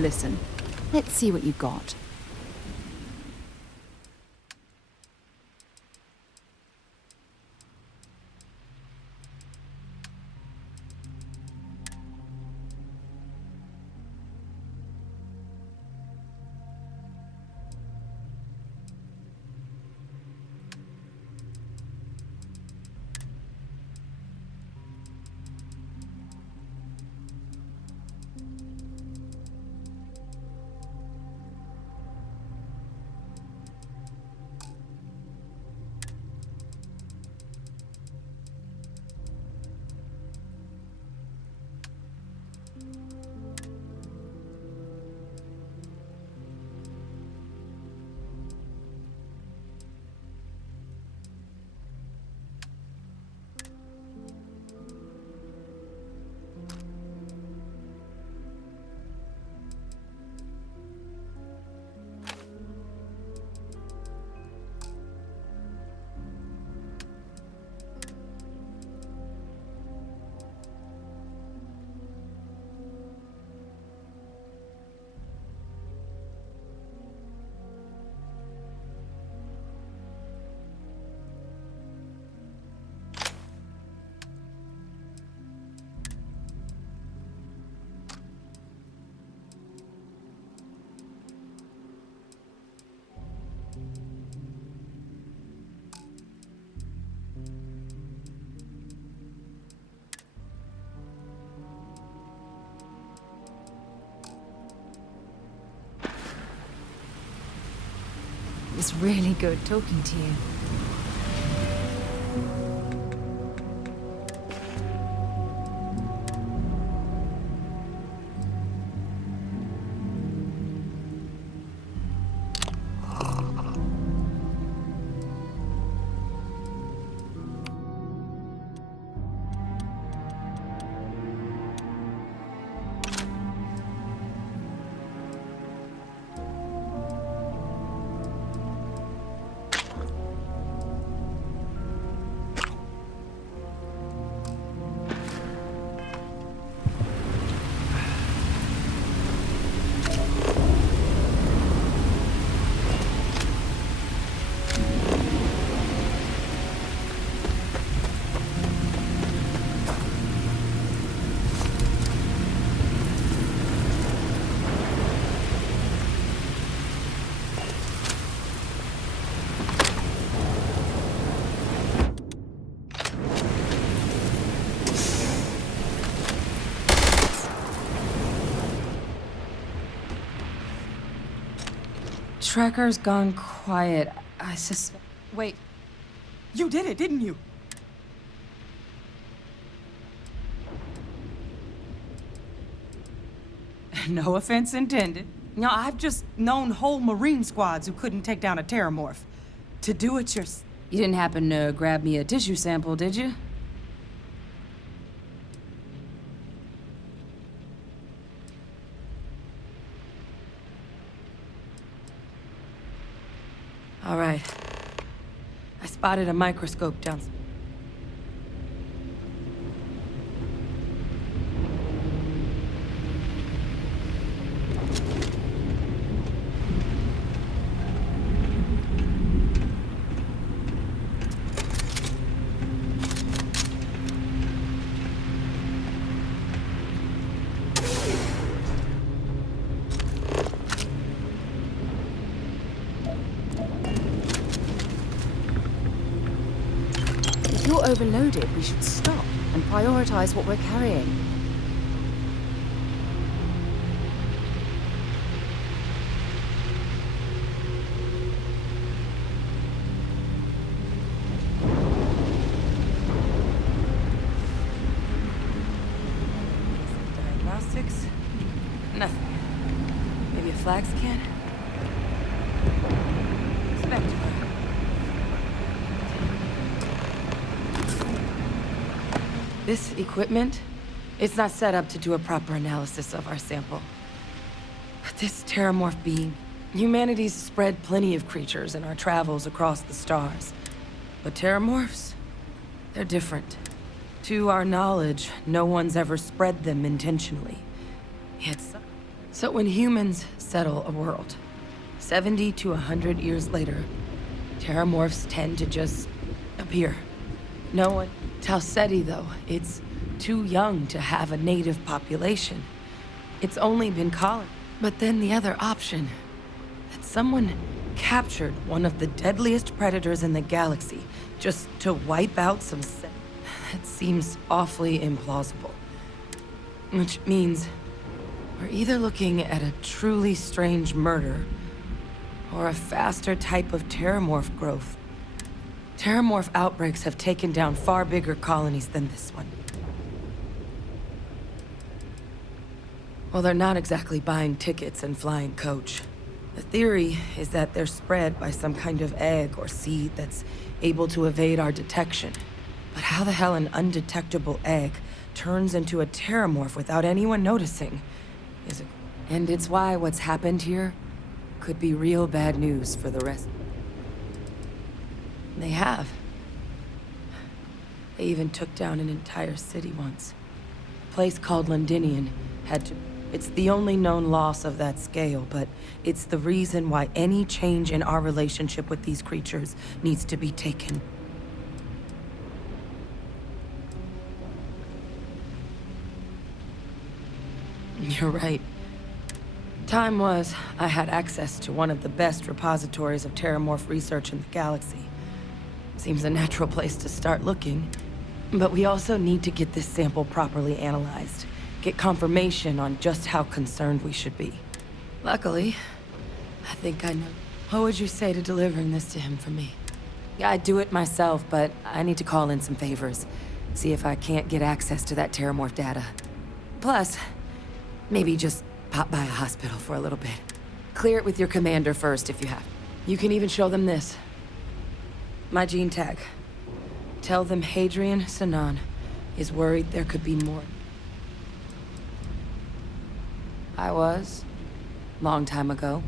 listen. Let's see what you've got. It was really good talking to you. Tracker's gone quiet. I suspect. Wait. You did it, didn't you? No offense intended. You know, I've just known whole Marine squads who couldn't take down a terramorph. To do it yourself. You didn't happen to grab me a tissue sample, did you? All right. I spotted a microscope downstairs. If you're overloaded, we should stop and prioritize what we're carrying. Diagnostics? Nothing. Maybe a flag scan? Spectre. This equipment, it's not set up to do a proper analysis of our sample. But this terramorph being, humanity's spread plenty of creatures in our travels across the stars. But terramorphs, they're different. To our knowledge, no one's ever spread them intentionally. Yet So when humans settle a world, 70 to 100 years later, terramorphs tend to just appear. No one... Talseti, though, it's too young to have a native population. It's only been colonized. But then the other option, that someone captured one of the deadliest predators in the galaxy just to wipe out some... That seems awfully implausible. Which means we're either looking at a truly strange murder or a faster type of terramorph growth. Terramorph outbreaks have taken down far bigger colonies than this one. Well, they're not exactly buying tickets and flying coach. The theory is that they're spread by some kind of egg or seed that's able to evade our detection. But how the hell an undetectable egg turns into a terramorph without anyone noticing is a... And it's why what's happened here could be real bad news for the rest. They have. They even took down an entire city once. A place called Londinian had to... It's the only known loss of that scale, but it's the reason why any change in our relationship with these creatures needs to be taken. You're right. Time was, I had access to one of the best repositories of terramorph research in the galaxy. Seems a natural place to start looking. But we also need to get this sample properly analyzed. Get confirmation on just how concerned we should be. Luckily, I think I know. What would you say to delivering this to him for me? Yeah, I'd do it myself, but I need to call in some favors. See if I can't get access to that terramorph data. Plus, maybe just pop by a hospital for a little bit. Clear it with your commander first if you have. You can even show them this. My gene tag. Tell them Hadrian Sanan is worried there could be more. I was. Long time ago.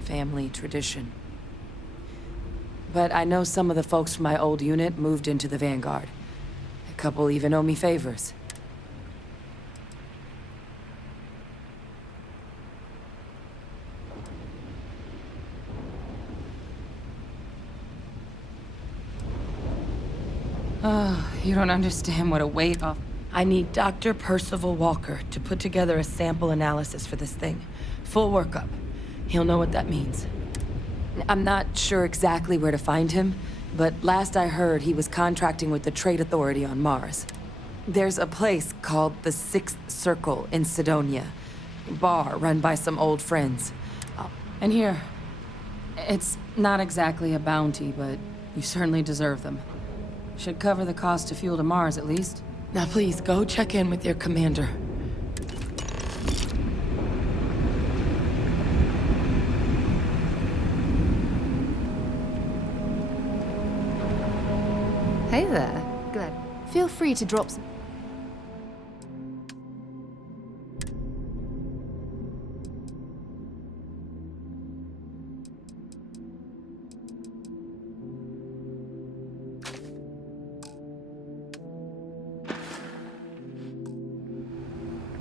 Family tradition. But I know some of the folks from my old unit moved into the Vanguard. A couple even owe me favors. Oh, you don't understand what a weight off. I need Dr. Percival Walker to put together a sample analysis for this thing. Full workup. He'll know what that means. I'm not sure exactly where to find him, but last I heard he was contracting with the Trade Authority on Mars. There's a place called the Sixth Circle in Sidonia. Bar run by some old friends. And here, it's not exactly a bounty, but you certainly deserve them. Should cover the cost of fuel to Mars, at least. Now please, go check in with your commander. Hey there. Glad. Feel free to drop some...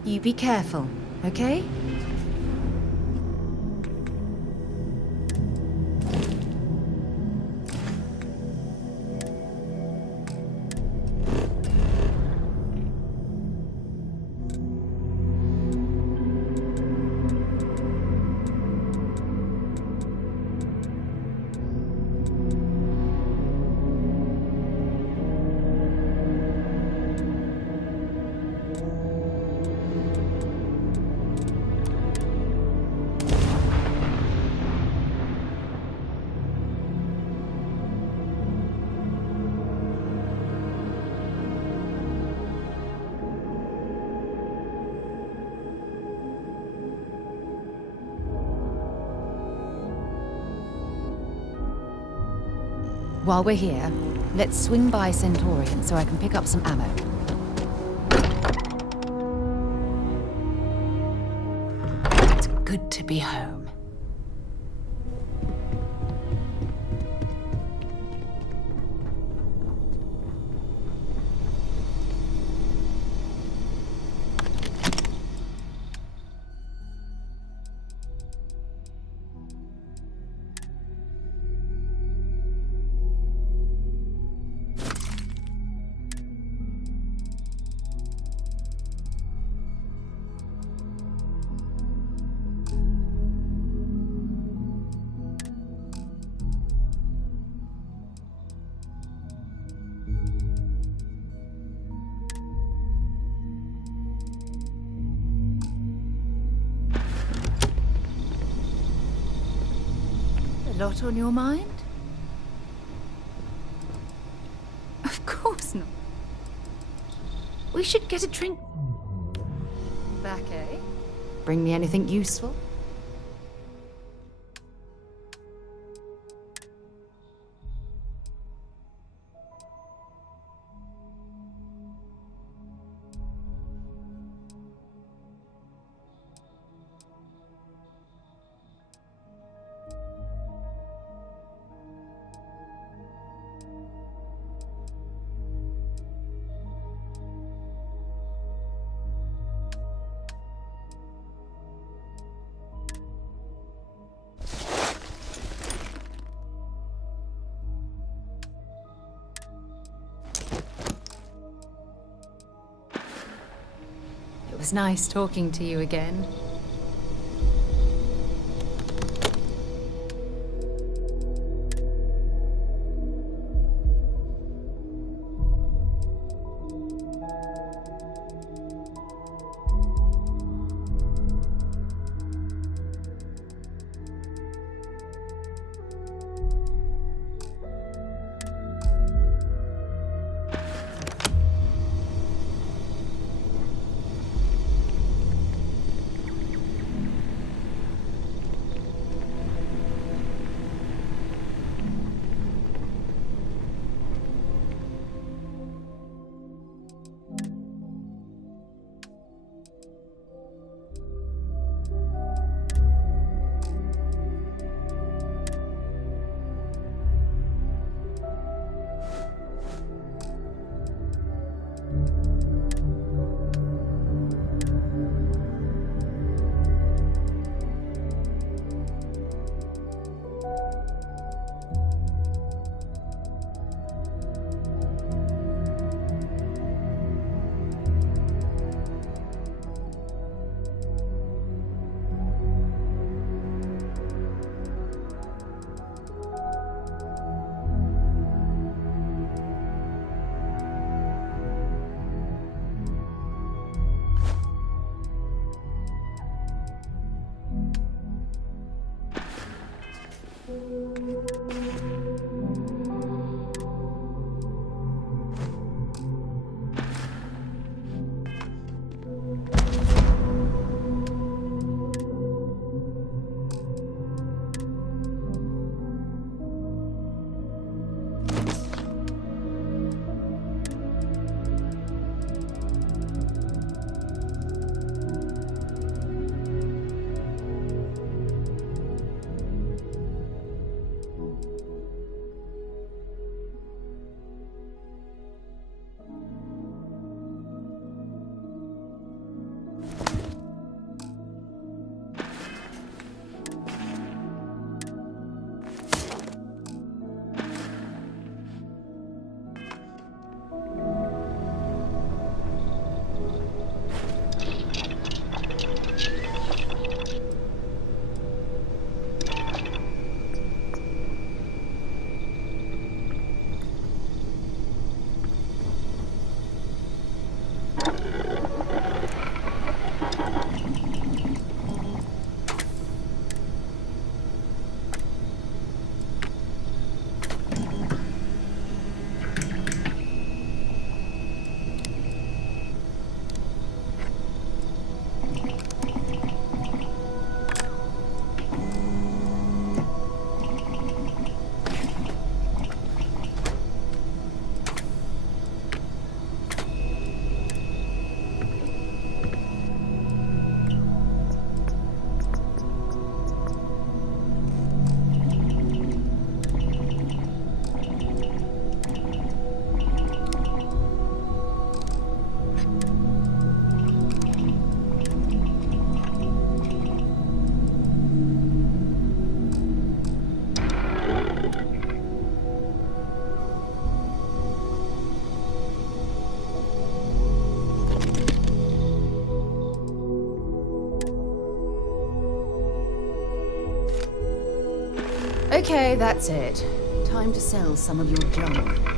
You be careful, okay? While we're here, let's swing by Centaurian so I can pick up some ammo. It's good to be home. lot on your mind? Of course not. We should get a drink. Back, eh? Bring me anything useful? It was nice talking to you again. Okay, that's it. Time to sell some of your junk.